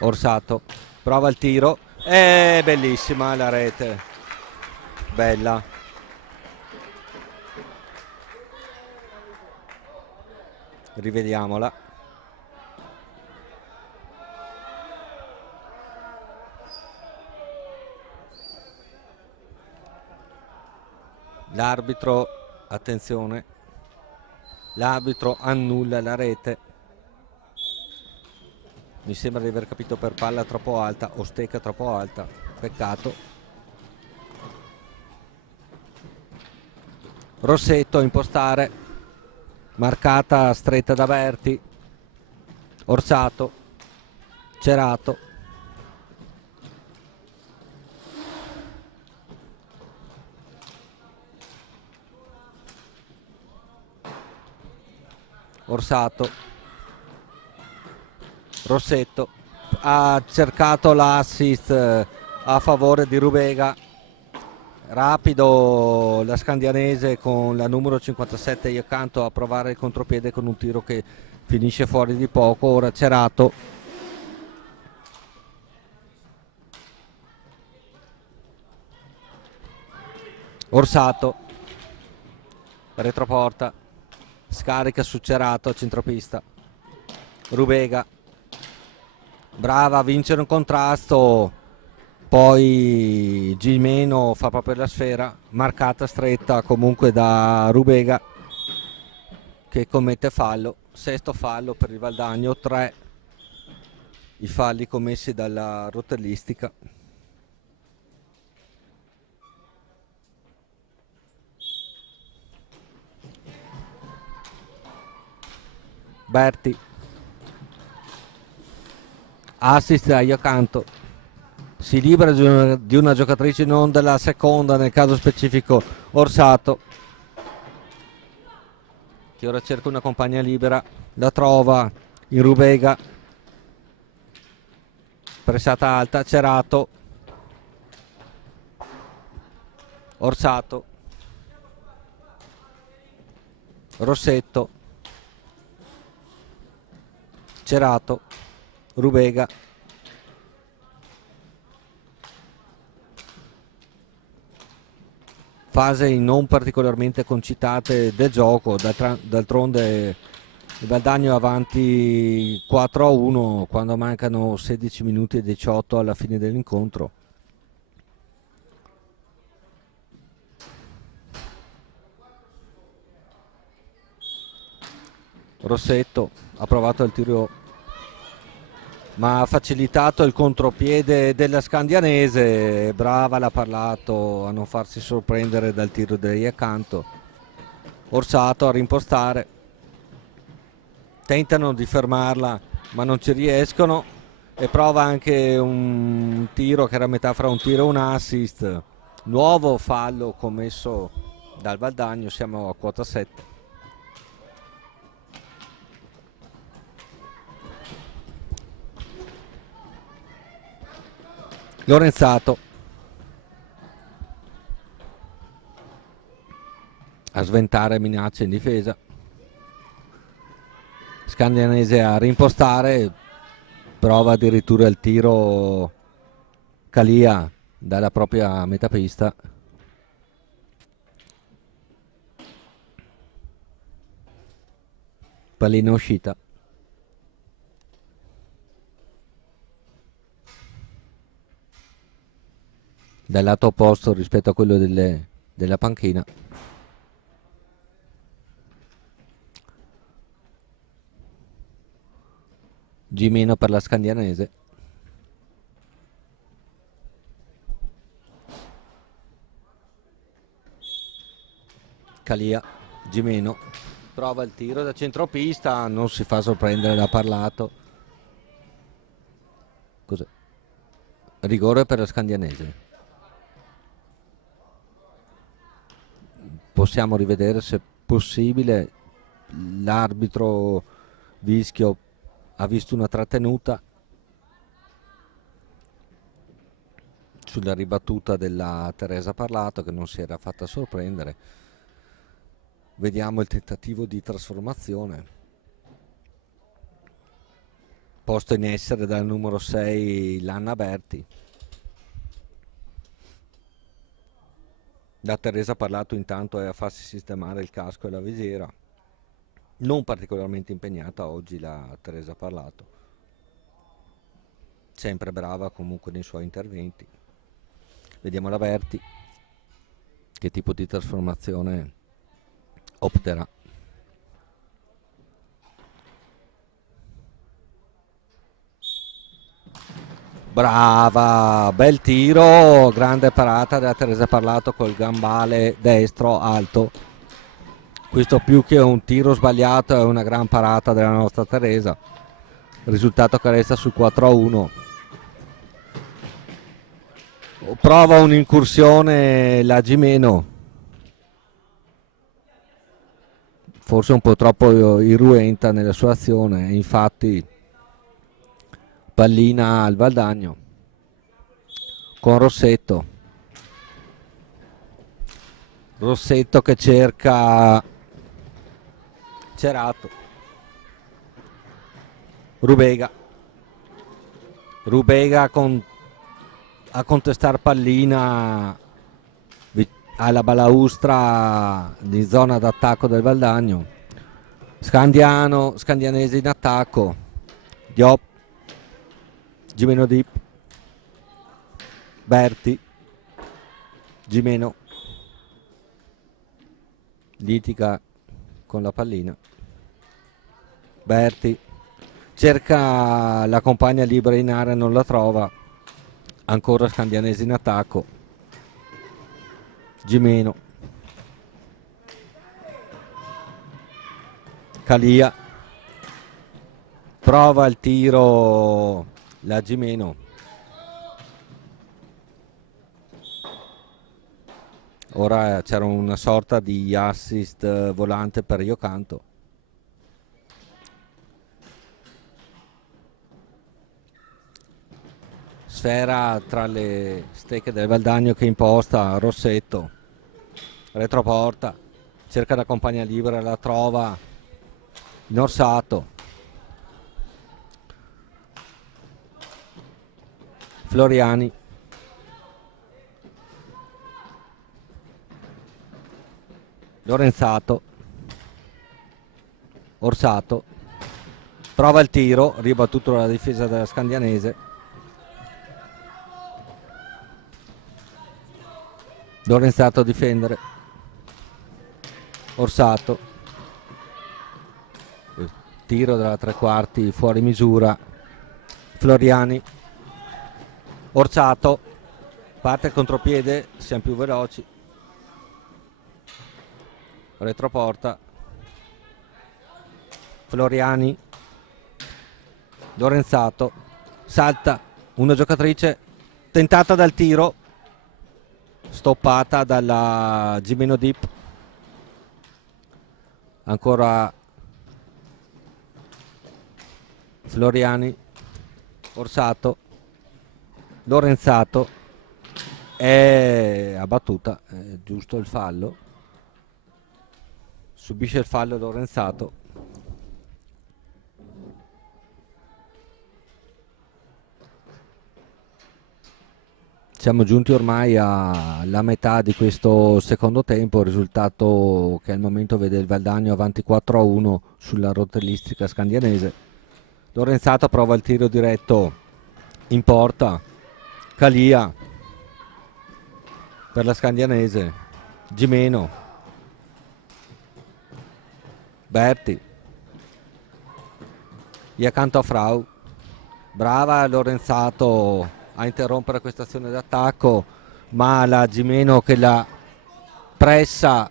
Orsato prova il tiro, è bellissima la rete, bella. Rivediamola. L'arbitro, attenzione, l'arbitro annulla la rete. Mi sembra di aver capito per palla troppo alta o stecca troppo alta, peccato. Rossetto a impostare, marcata stretta da Berti, Orsato, Cerato, Orsato, Rossetto ha cercato l'assist a favore di Rubega, rapido la Scandianese con la numero 57 io accanto a provare il contropiede con un tiro che finisce fuori di poco. Ora Cerato, Orsato, retroporta, scarica su Cerato, centropista, Rubega, brava a vincere un contrasto, poi Gimeno fa proprio la sfera, marcata stretta comunque da Rubega che commette fallo, sesto fallo per il Valdagno, 3 i falli commessi dalla rotellistica. Berti, assist a io accanto, si libera di una giocatrice, non della seconda nel caso specifico Orsato, che ora cerca una compagna libera, la trova in Rubega, pressata alta, Cerato, Orsato, Rossetto, Cerato, Rubega, fasi non particolarmente concitate del gioco, d'altronde il Valdagno è avanti 4-1 quando mancano 16 minuti e 18 alla fine dell'incontro. Rossetto ha provato il tiro ma ha facilitato il contropiede della Scandianese, brava l'ha parlato a non farsi sorprendere dal tiro di accanto. Orsato a rimpostare, tentano di fermarla ma non ci riescono e prova anche un tiro che era a metà fra un tiro e un assist. Nuovo fallo commesso dal Valdagno, siamo a quota 7. Lorenzato a sventare minacce in difesa, Scandianese a rimpostare, prova addirittura il tiro Calia dalla propria metapista, pallina uscita. Dal lato opposto rispetto a quello della panchina. Gimeno per la Scandianese. Calia, Gimeno prova il tiro da centropista, non si fa sorprendere da parlato. Cos'è? Rigore per la Scandianese. Possiamo rivedere se possibile. L'arbitro Vischio ha visto una trattenuta sulla ribattuta della Teresa Parlato, che non si era fatta sorprendere. Vediamo il tentativo di trasformazione posto in essere dal numero 6 Lanna Berti. La Teresa Parlato intanto è a farsi sistemare il casco e la visiera, non particolarmente impegnata oggi la Teresa Parlato, sempre brava comunque nei suoi interventi. Vediamo la Berti che tipo di trasformazione opterà. Brava, bel tiro, grande parata della Teresa Parlato col gambale destro alto. Questo più che un tiro sbagliato è una gran parata della nostra Teresa. Risultato che resta sul 4-1. Prova un'incursione la Gimeno, forse un po' troppo irruenta nella sua azione, infatti pallina al Valdagno con Rossetto che cerca Cerato, Rubega a contestare pallina alla balaustra di zona d'attacco del Valdagno. Scandianese in attacco, Diop, Gimeno Dip, Berti, Gimeno litiga con la pallina, Berti cerca la compagna libera in area, non la trova, ancora Scandianese in attacco, Gimeno, Calia, prova il tiro la Gimeno, ora c'era una sorta di assist volante per Io Canto. Sfera tra le stecche del Valdagno che imposta Rossetto, retroporta, cerca la compagna libera, la trova in Orsato, Floriani, Lorenzato, Orsato, prova il tiro, ribattuto dalla difesa della Scandianese, Lorenzato a difendere, Orsato, tiro dalla tre quarti fuori misura, Floriani, Orsato, parte il contropiede, siamo più veloci, retroporta, Floriani, Lorenzato, salta una giocatrice, tentata dal tiro, stoppata dalla Gimeno Dip, ancora Floriani, Orsato, Lorenzato, è abbattuta, è giusto il fallo, subisce il fallo Lorenzato. Siamo giunti ormai alla metà di questo secondo tempo, il risultato che al momento vede il Valdagno avanti 4-1 sulla rotellistica scandianese. Lorenzato prova il tiro diretto in porta, Calia per la scandianese, Gimeno, Berti, gli accanto a Frau, brava Lorenzato a interrompere questa azione d'attacco, ma la Gimeno che la pressa,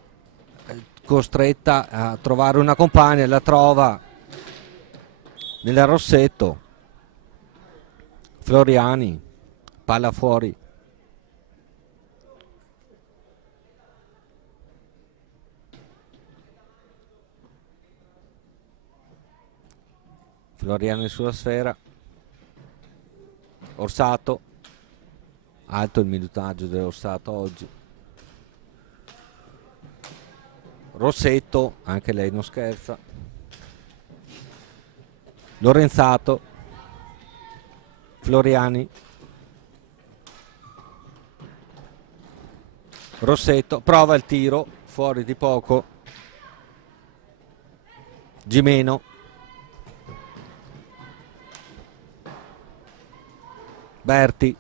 costretta a trovare una compagna, la trova nel Rossetto, Floriani, palla fuori, Floriani sulla sfera, Orsato Alto il minutaggio dell'Orsato oggi. Rossetto, anche lei non scherza. Lorenzato. Floriani. Rossetto, prova il tiro, fuori di poco. Gimeno. Berti.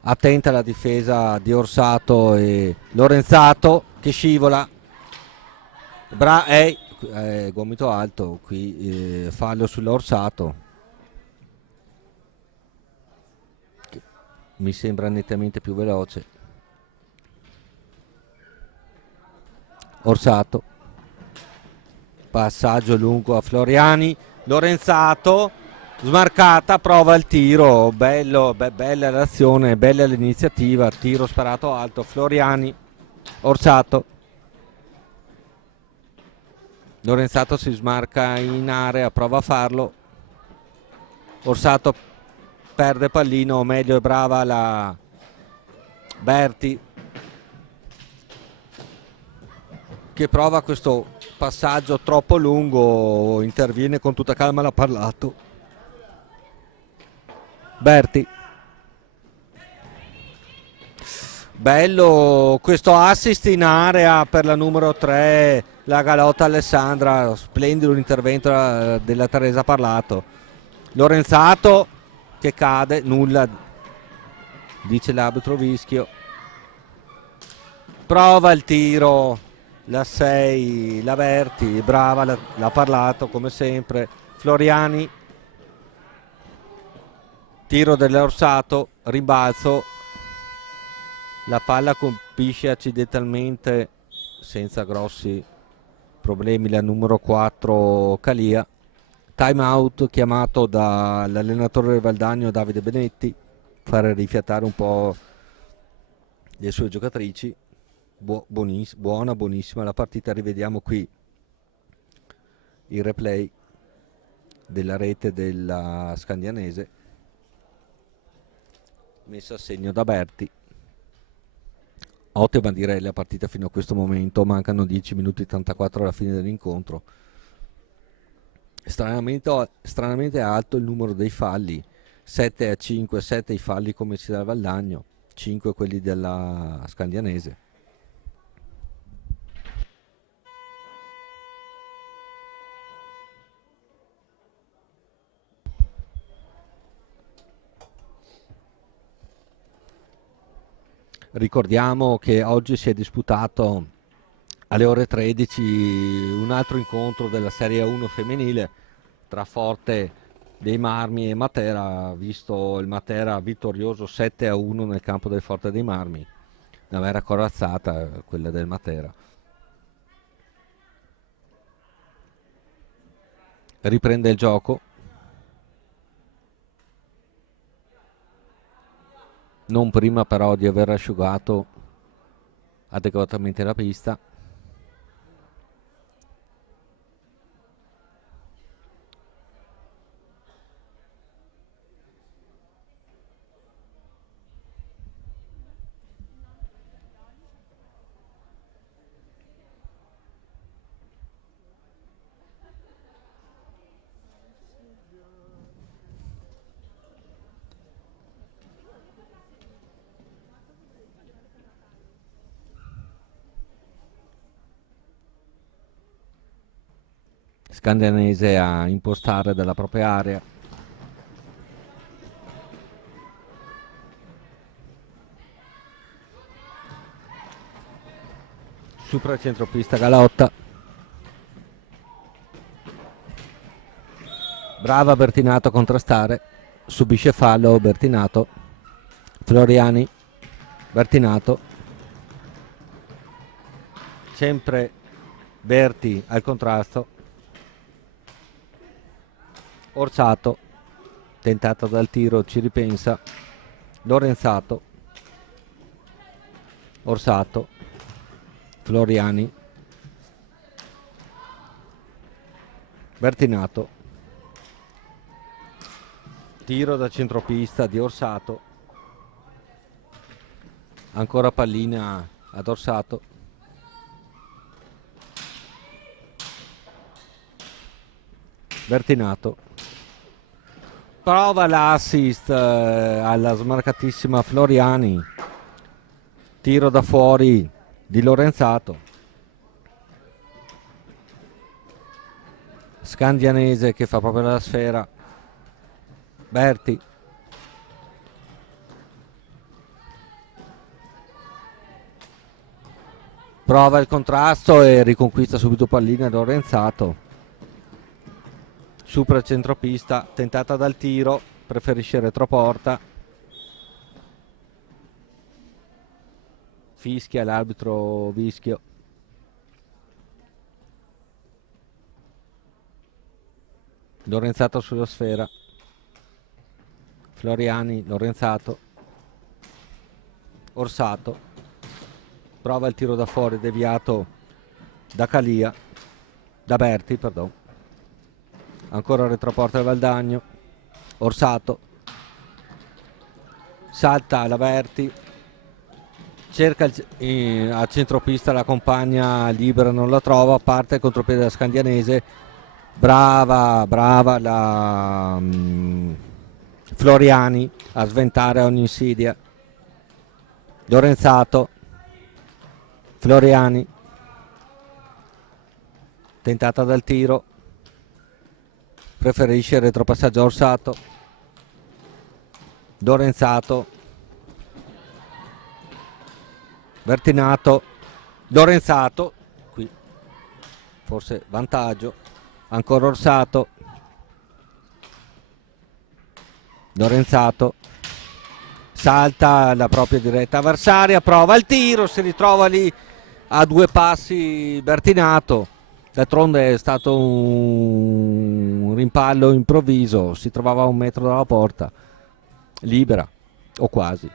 Attenta la difesa di Orsato e Lorenzato che scivola. Gomito alto, qui fallo sull'Orsato. Mi sembra nettamente più veloce. Orsato. Passaggio lungo a Floriani. Lorenzato. Smarcata, prova il tiro. Bello, bella l'azione, bella l'iniziativa. Tiro sparato alto. Floriani. Orsato. Lorenzato si smarca in area, prova a farlo. Orsato perde pallino, meglio e brava la Berti che prova questo passaggio troppo lungo, interviene con tutta calma, l'ha parlato. Berti. Bello questo assist in area per la numero 3, la Galotta Alessandra, splendido l'intervento della Teresa Parlato. Lorenzato che cade, nulla, dice l'arbitro Vischio. Prova il tiro, la 6, la Berti, brava, l'ha parlato come sempre. Floriani, tiro dell'Orsato, rimbalzo. La palla colpisce accidentalmente senza grossi problemi la numero 4 Calia. Time out chiamato dall'allenatore del Valdagno Davide Benetti, fare rifiatare un po' le sue giocatrici. Buonissima la partita. Rivediamo qui il replay della rete della Scandianese messo a segno da Berti. Ottima direi la partita fino a questo momento, mancano 10 minuti e 34 alla fine dell'incontro. Stranamente alto il numero dei falli, 7-5, 7 i falli commessi dal Valdagno, 5 quelli della Scandianese. Ricordiamo che oggi si è disputato alle ore 13 un altro incontro della Serie 1 femminile tra Forte dei Marmi e Matera, visto il Matera vittorioso 7-1 nel campo del Forte dei Marmi. Una vera corazzata quella del Matera. Riprende il gioco. Non prima però di aver asciugato adeguatamente la pista. Scandianese a impostare dalla propria area. Supera centropista Galotta. Brava Bertinato a contrastare. Subisce fallo Bertinato. Floriani. Bertinato. Sempre Berti al contrasto. Orsato, tentata dal tiro, ci ripensa. Lorenzato. Orsato. Floriani. Bertinato. Tiro da centropista di Orsato. Ancora pallina ad Orsato. Bertinato. Prova l'assist alla smarcatissima Floriani. Tiro da fuori di Lorenzato. Scandianese che fa proprio la sfera. Berti. Prova il contrasto e riconquista subito pallina Lorenzato. Supera il centropista, tentata dal tiro, preferisce retroporta. Fischia l'arbitro Vischio. Lorenzato sulla sfera. Floriani, Lorenzato. Orsato. Prova il tiro da fuori, deviato da Calia. Da Berti, perdono. Ancora retroporta del Valdagno. Orsato. Salta la Berti. Cerca a centropista la compagna libera, non la trova. Parte il contropiede della Scandianese. Brava la Floriani a sventare ogni insidia. Lorenzato. Floriani. Tentata dal tiro. Preferisce il retropassaggio a Orsato. Lorenzato. Bertinato. Lorenzato. Qui forse vantaggio. Ancora Orsato. Lorenzato. Salta la propria diretta avversaria. Prova il tiro. Si ritrova lì a 2 passi Bertinato. D'altronde è stato un rimpallo improvviso, si trovava a 1 metro dalla porta, libera, o quasi.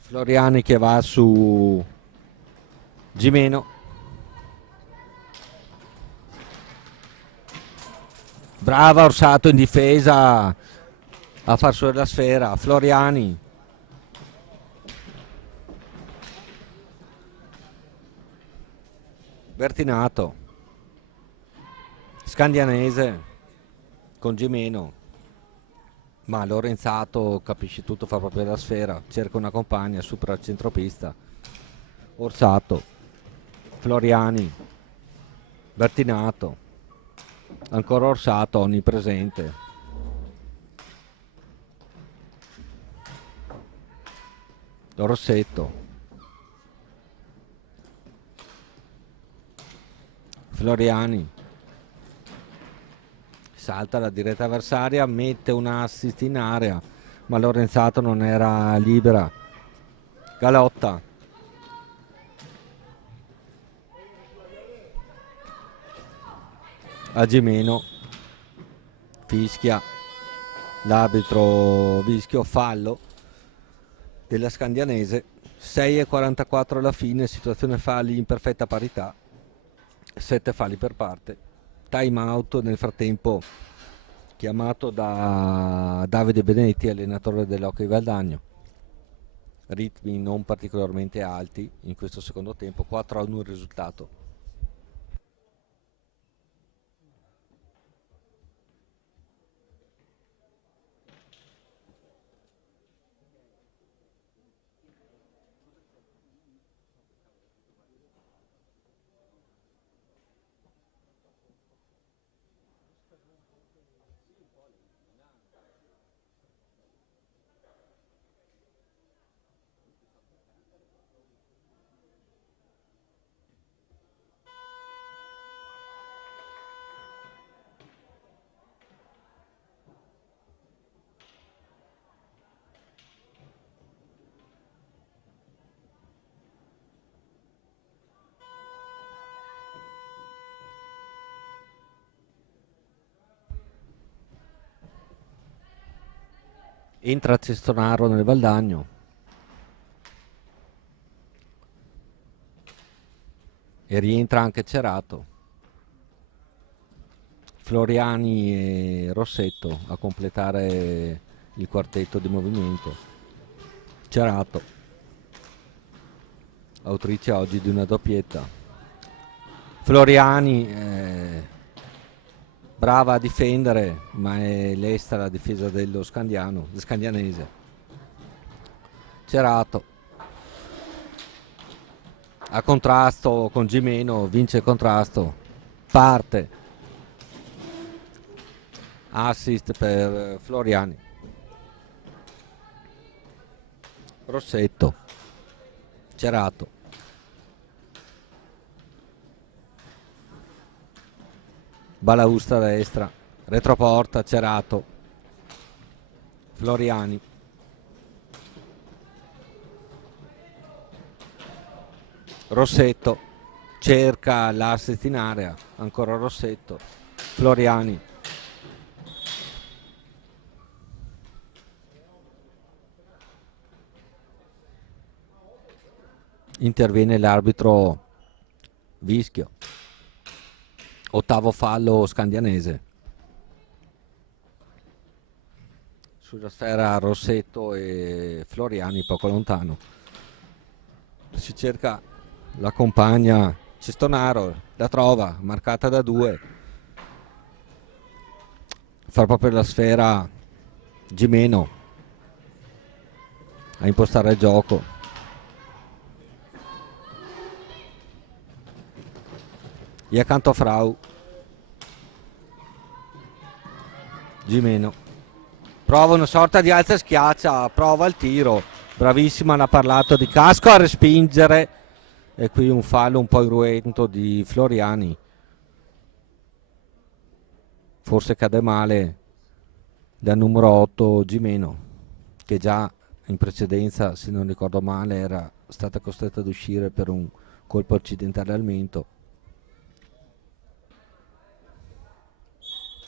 Floriani che va su Gimeno. Brava Orsato in difesa a far su la sfera. Floriani. Bertinato. Scandianese con Gimeno. Ma Lorenzato capisce tutto, fa proprio la sfera, cerca una compagna, supera il centropista. Orsato. Floriani. Bertinato. Ancora Orsato, onnipresente. Rossetto. Floriani. Salta la diretta avversaria, mette un assist in area, ma Lorenzato non era libera. Galotta. A Gimeno. Fischia l'arbitro Vischio, fallo della Scandianese. 6:44 alla fine, situazione falli in perfetta parità. 7 falli per parte. Time out nel frattempo chiamato da Davide Benetti, allenatore dell'Hockey Valdagno. Ritmi non particolarmente alti in questo secondo tempo. 4-1 il risultato. Entra Cestonaro nel Valdagno e rientra anche Cerato. Floriani e Rossetto a completare il quartetto di movimento. Cerato, autrice oggi di una doppietta. Floriani, brava a difendere, ma è lesta la difesa dello scandianese. Cerato, a contrasto con Gimeno, vince il contrasto, parte, assist per Floriani. Rossetto, Cerato, Balausta destra, retroporta, Cerato, Floriani, Rossetto, cerca l'assist in area, ancora Rossetto, Floriani, interviene l'arbitro Vischio, ottavo fallo scandianese. Sulla sfera Rossetto e Floriani poco lontano. Si cerca la compagna Cestonaro, la trova, marcata da 2. Fa proprio la sfera Gimeno a impostare il gioco. E accanto a Frau, Gimeno prova una sorta di alza e schiaccia, prova il tiro, bravissima, l'ha parlato di casco a respingere, e qui un fallo un po' irruento di Floriani, forse cade male dal numero 8 Gimeno, che già in precedenza, se non ricordo male, era stata costretta ad uscire per un colpo accidentale al mento.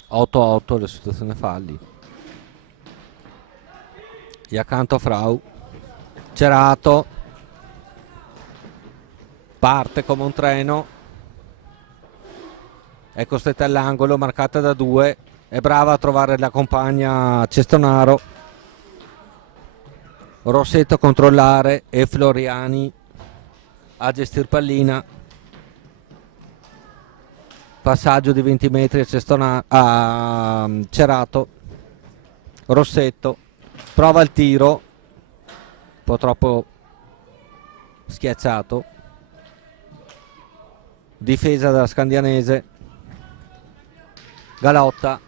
8-8 la situazione falli. E accanto a Frau, Cerato, parte come un treno, è costretta all'angolo, marcata da 2, è brava a trovare la compagna Cestonaro, Rossetto a controllare e Floriani a gestire pallina. Passaggio di 20 metri a Cerato, Rossetto prova il tiro, un po' troppo schiacciato, difesa della scandianese, Galotta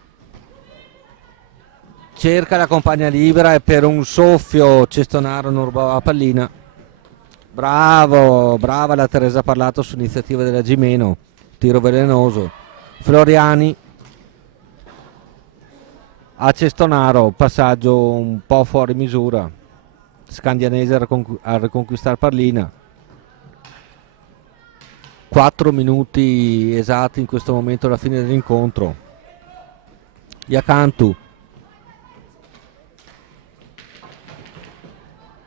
cerca la compagna libera e per un soffio Cestonaro non rubava la pallina. Brava la Teresa Parlato su iniziativa della Gimeno, tiro velenoso. Floriani a Cestonaro, passaggio un po' fuori misura, scandianese a riconquistare pallina. 4 minuti esatti in questo momento alla fine dell'incontro. Iacantu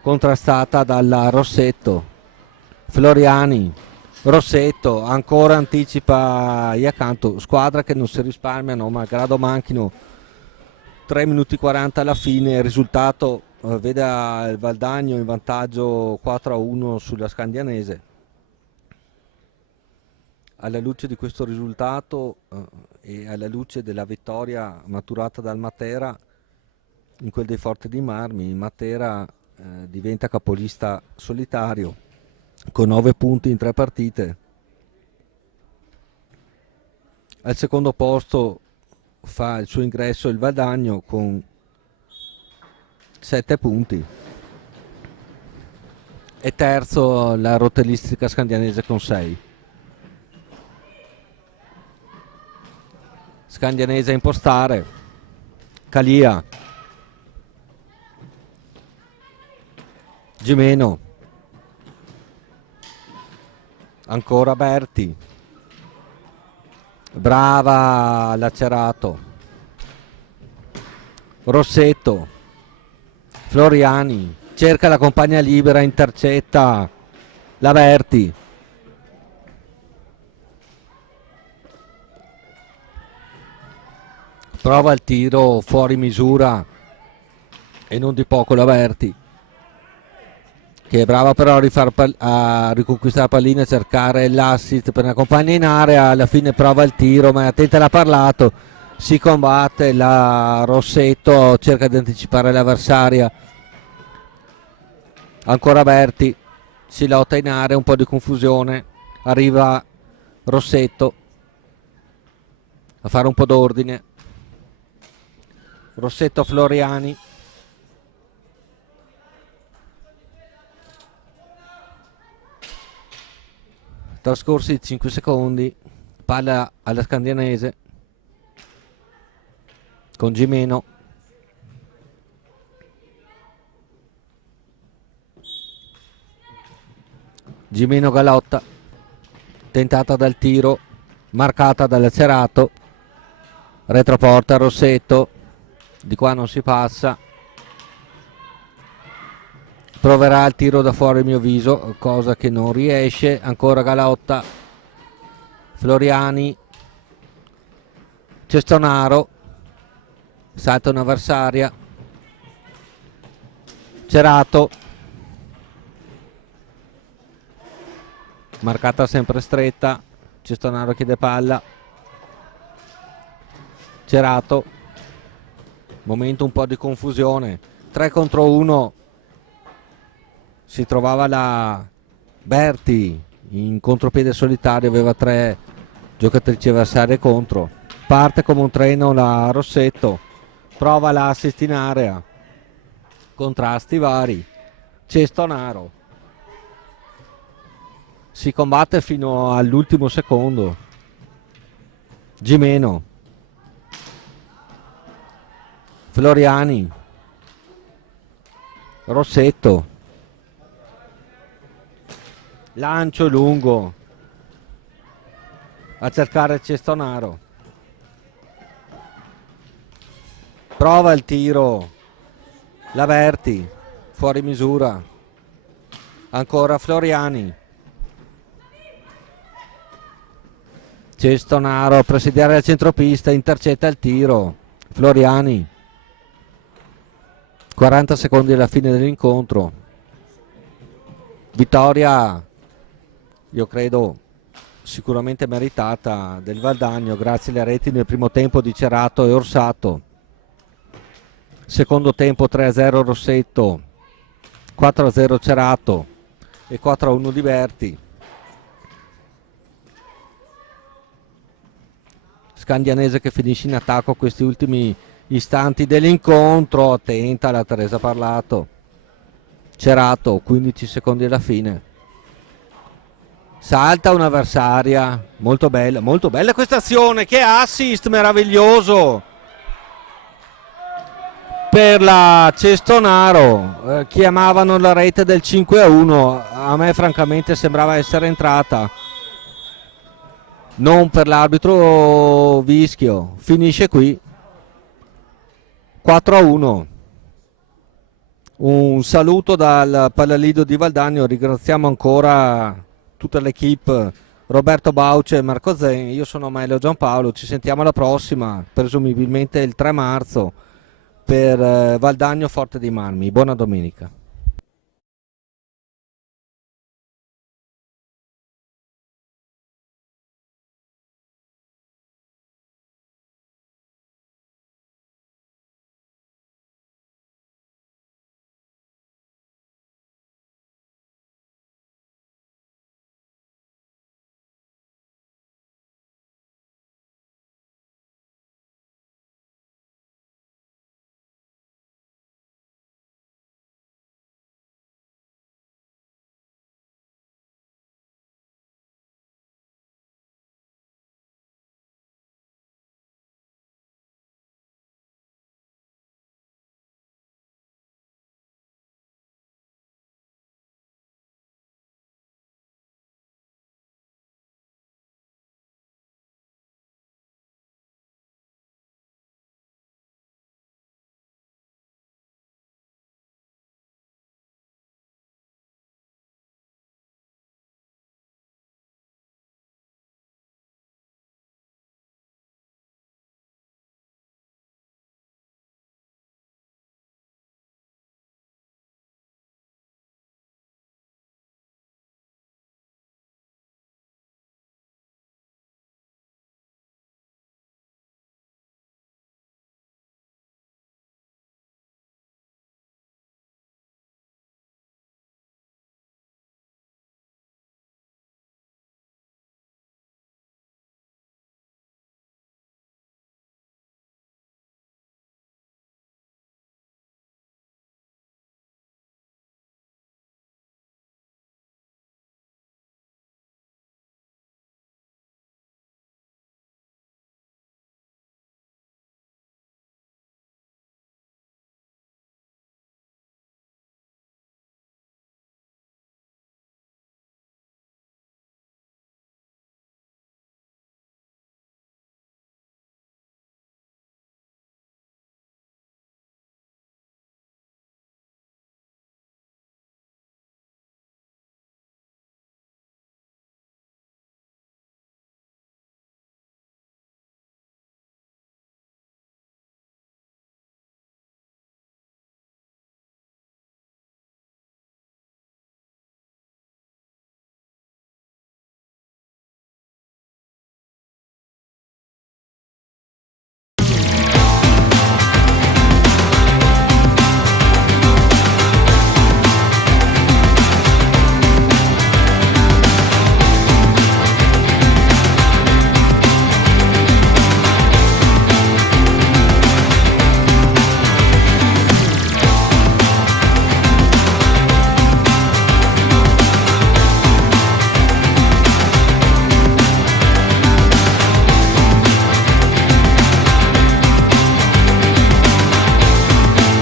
contrastata dalla Rossetto, Floriani, Rossetto ancora anticipa Iacantu, squadra che non si risparmiano malgrado manchino 3 minuti 40 alla fine. Il risultato vede il Valdagno in vantaggio 4-1 sulla scandianese. Alla luce di questo risultato e alla luce della vittoria maturata dal Matera in quel dei Forti di Marmi, Matera diventa capolista solitario con 9 punti in 3 partite. Al secondo posto fa il suo ingresso il Valdagno con 7 punti e terzo la rotellistica scandianese con 6. Scandianese a impostare, Calia, Gimeno, ancora Berti, brava Lacerato, Rossetto, Floriani, cerca la compagna libera, intercetta la Berti, prova il tiro fuori misura e non di poco l'Averti, che è brava però a riconquistare la pallina e cercare l'assist per una compagna in area. Alla fine prova il tiro, ma è attenta, l'ha parlato, si combatte, la Rossetto cerca di anticipare l'avversaria, ancora Averti, si lotta in area, un po' di confusione, arriva Rossetto a fare un po' d'ordine. Rossetto Floriani, trascorsi 5 secondi, palla alla Scandianese con Gimeno. Gimeno Galotta, tentata dal tiro, marcata dall'Acerato, retroporta Rossetto, di qua non si passa, proverà il tiro da fuori il mio viso, cosa che non riesce. Ancora Galotta, Floriani, Cestonaro, salta un'avversaria, Cerato, marcata sempre stretta, Cestonaro chiede palla, Cerato, momento un po' di confusione, 3 contro 1, si trovava la Berti in contropiede solitario, aveva 3 giocatrici avversarie contro, parte come un treno la Rossetto, prova l'assist in area, contrasti vari, Cestonaro, si combatte fino all'ultimo secondo. Gimeno, Floriani, Rossetto, lancio lungo a cercare Cestonaro, prova il tiro, l'Averti, fuori misura, ancora Floriani, Cestonaro a presidiare il centropista, intercetta il tiro, Floriani, 40 secondi alla fine dell'incontro, vittoria, io credo sicuramente meritata, del Valdagno grazie alle reti nel primo tempo di Cerato e Orsato. Secondo tempo 3-0 Rossetto, 4-0 Cerato e 4-1 di Berti. Scandianese che finisce in attacco a questi ultimi istanti dell'incontro, attenta la Teresa Parlato. Cerato, 15 secondi alla fine. Salta un'avversaria, molto bella questa azione, che assist meraviglioso per la Cestonaro, chiamavano la rete del 5-1, a me francamente sembrava essere entrata, non per l'arbitro Vischio, finisce qui 4-1. Un saluto dal Pallalido di Valdagno, ringraziamo ancora tutta l'equipe, Roberto Bauce e Marco Zen. Io sono Maelio Giampaolo, ci sentiamo alla prossima, presumibilmente il 3 marzo per Valdagno Forte dei Marmi. Buona domenica.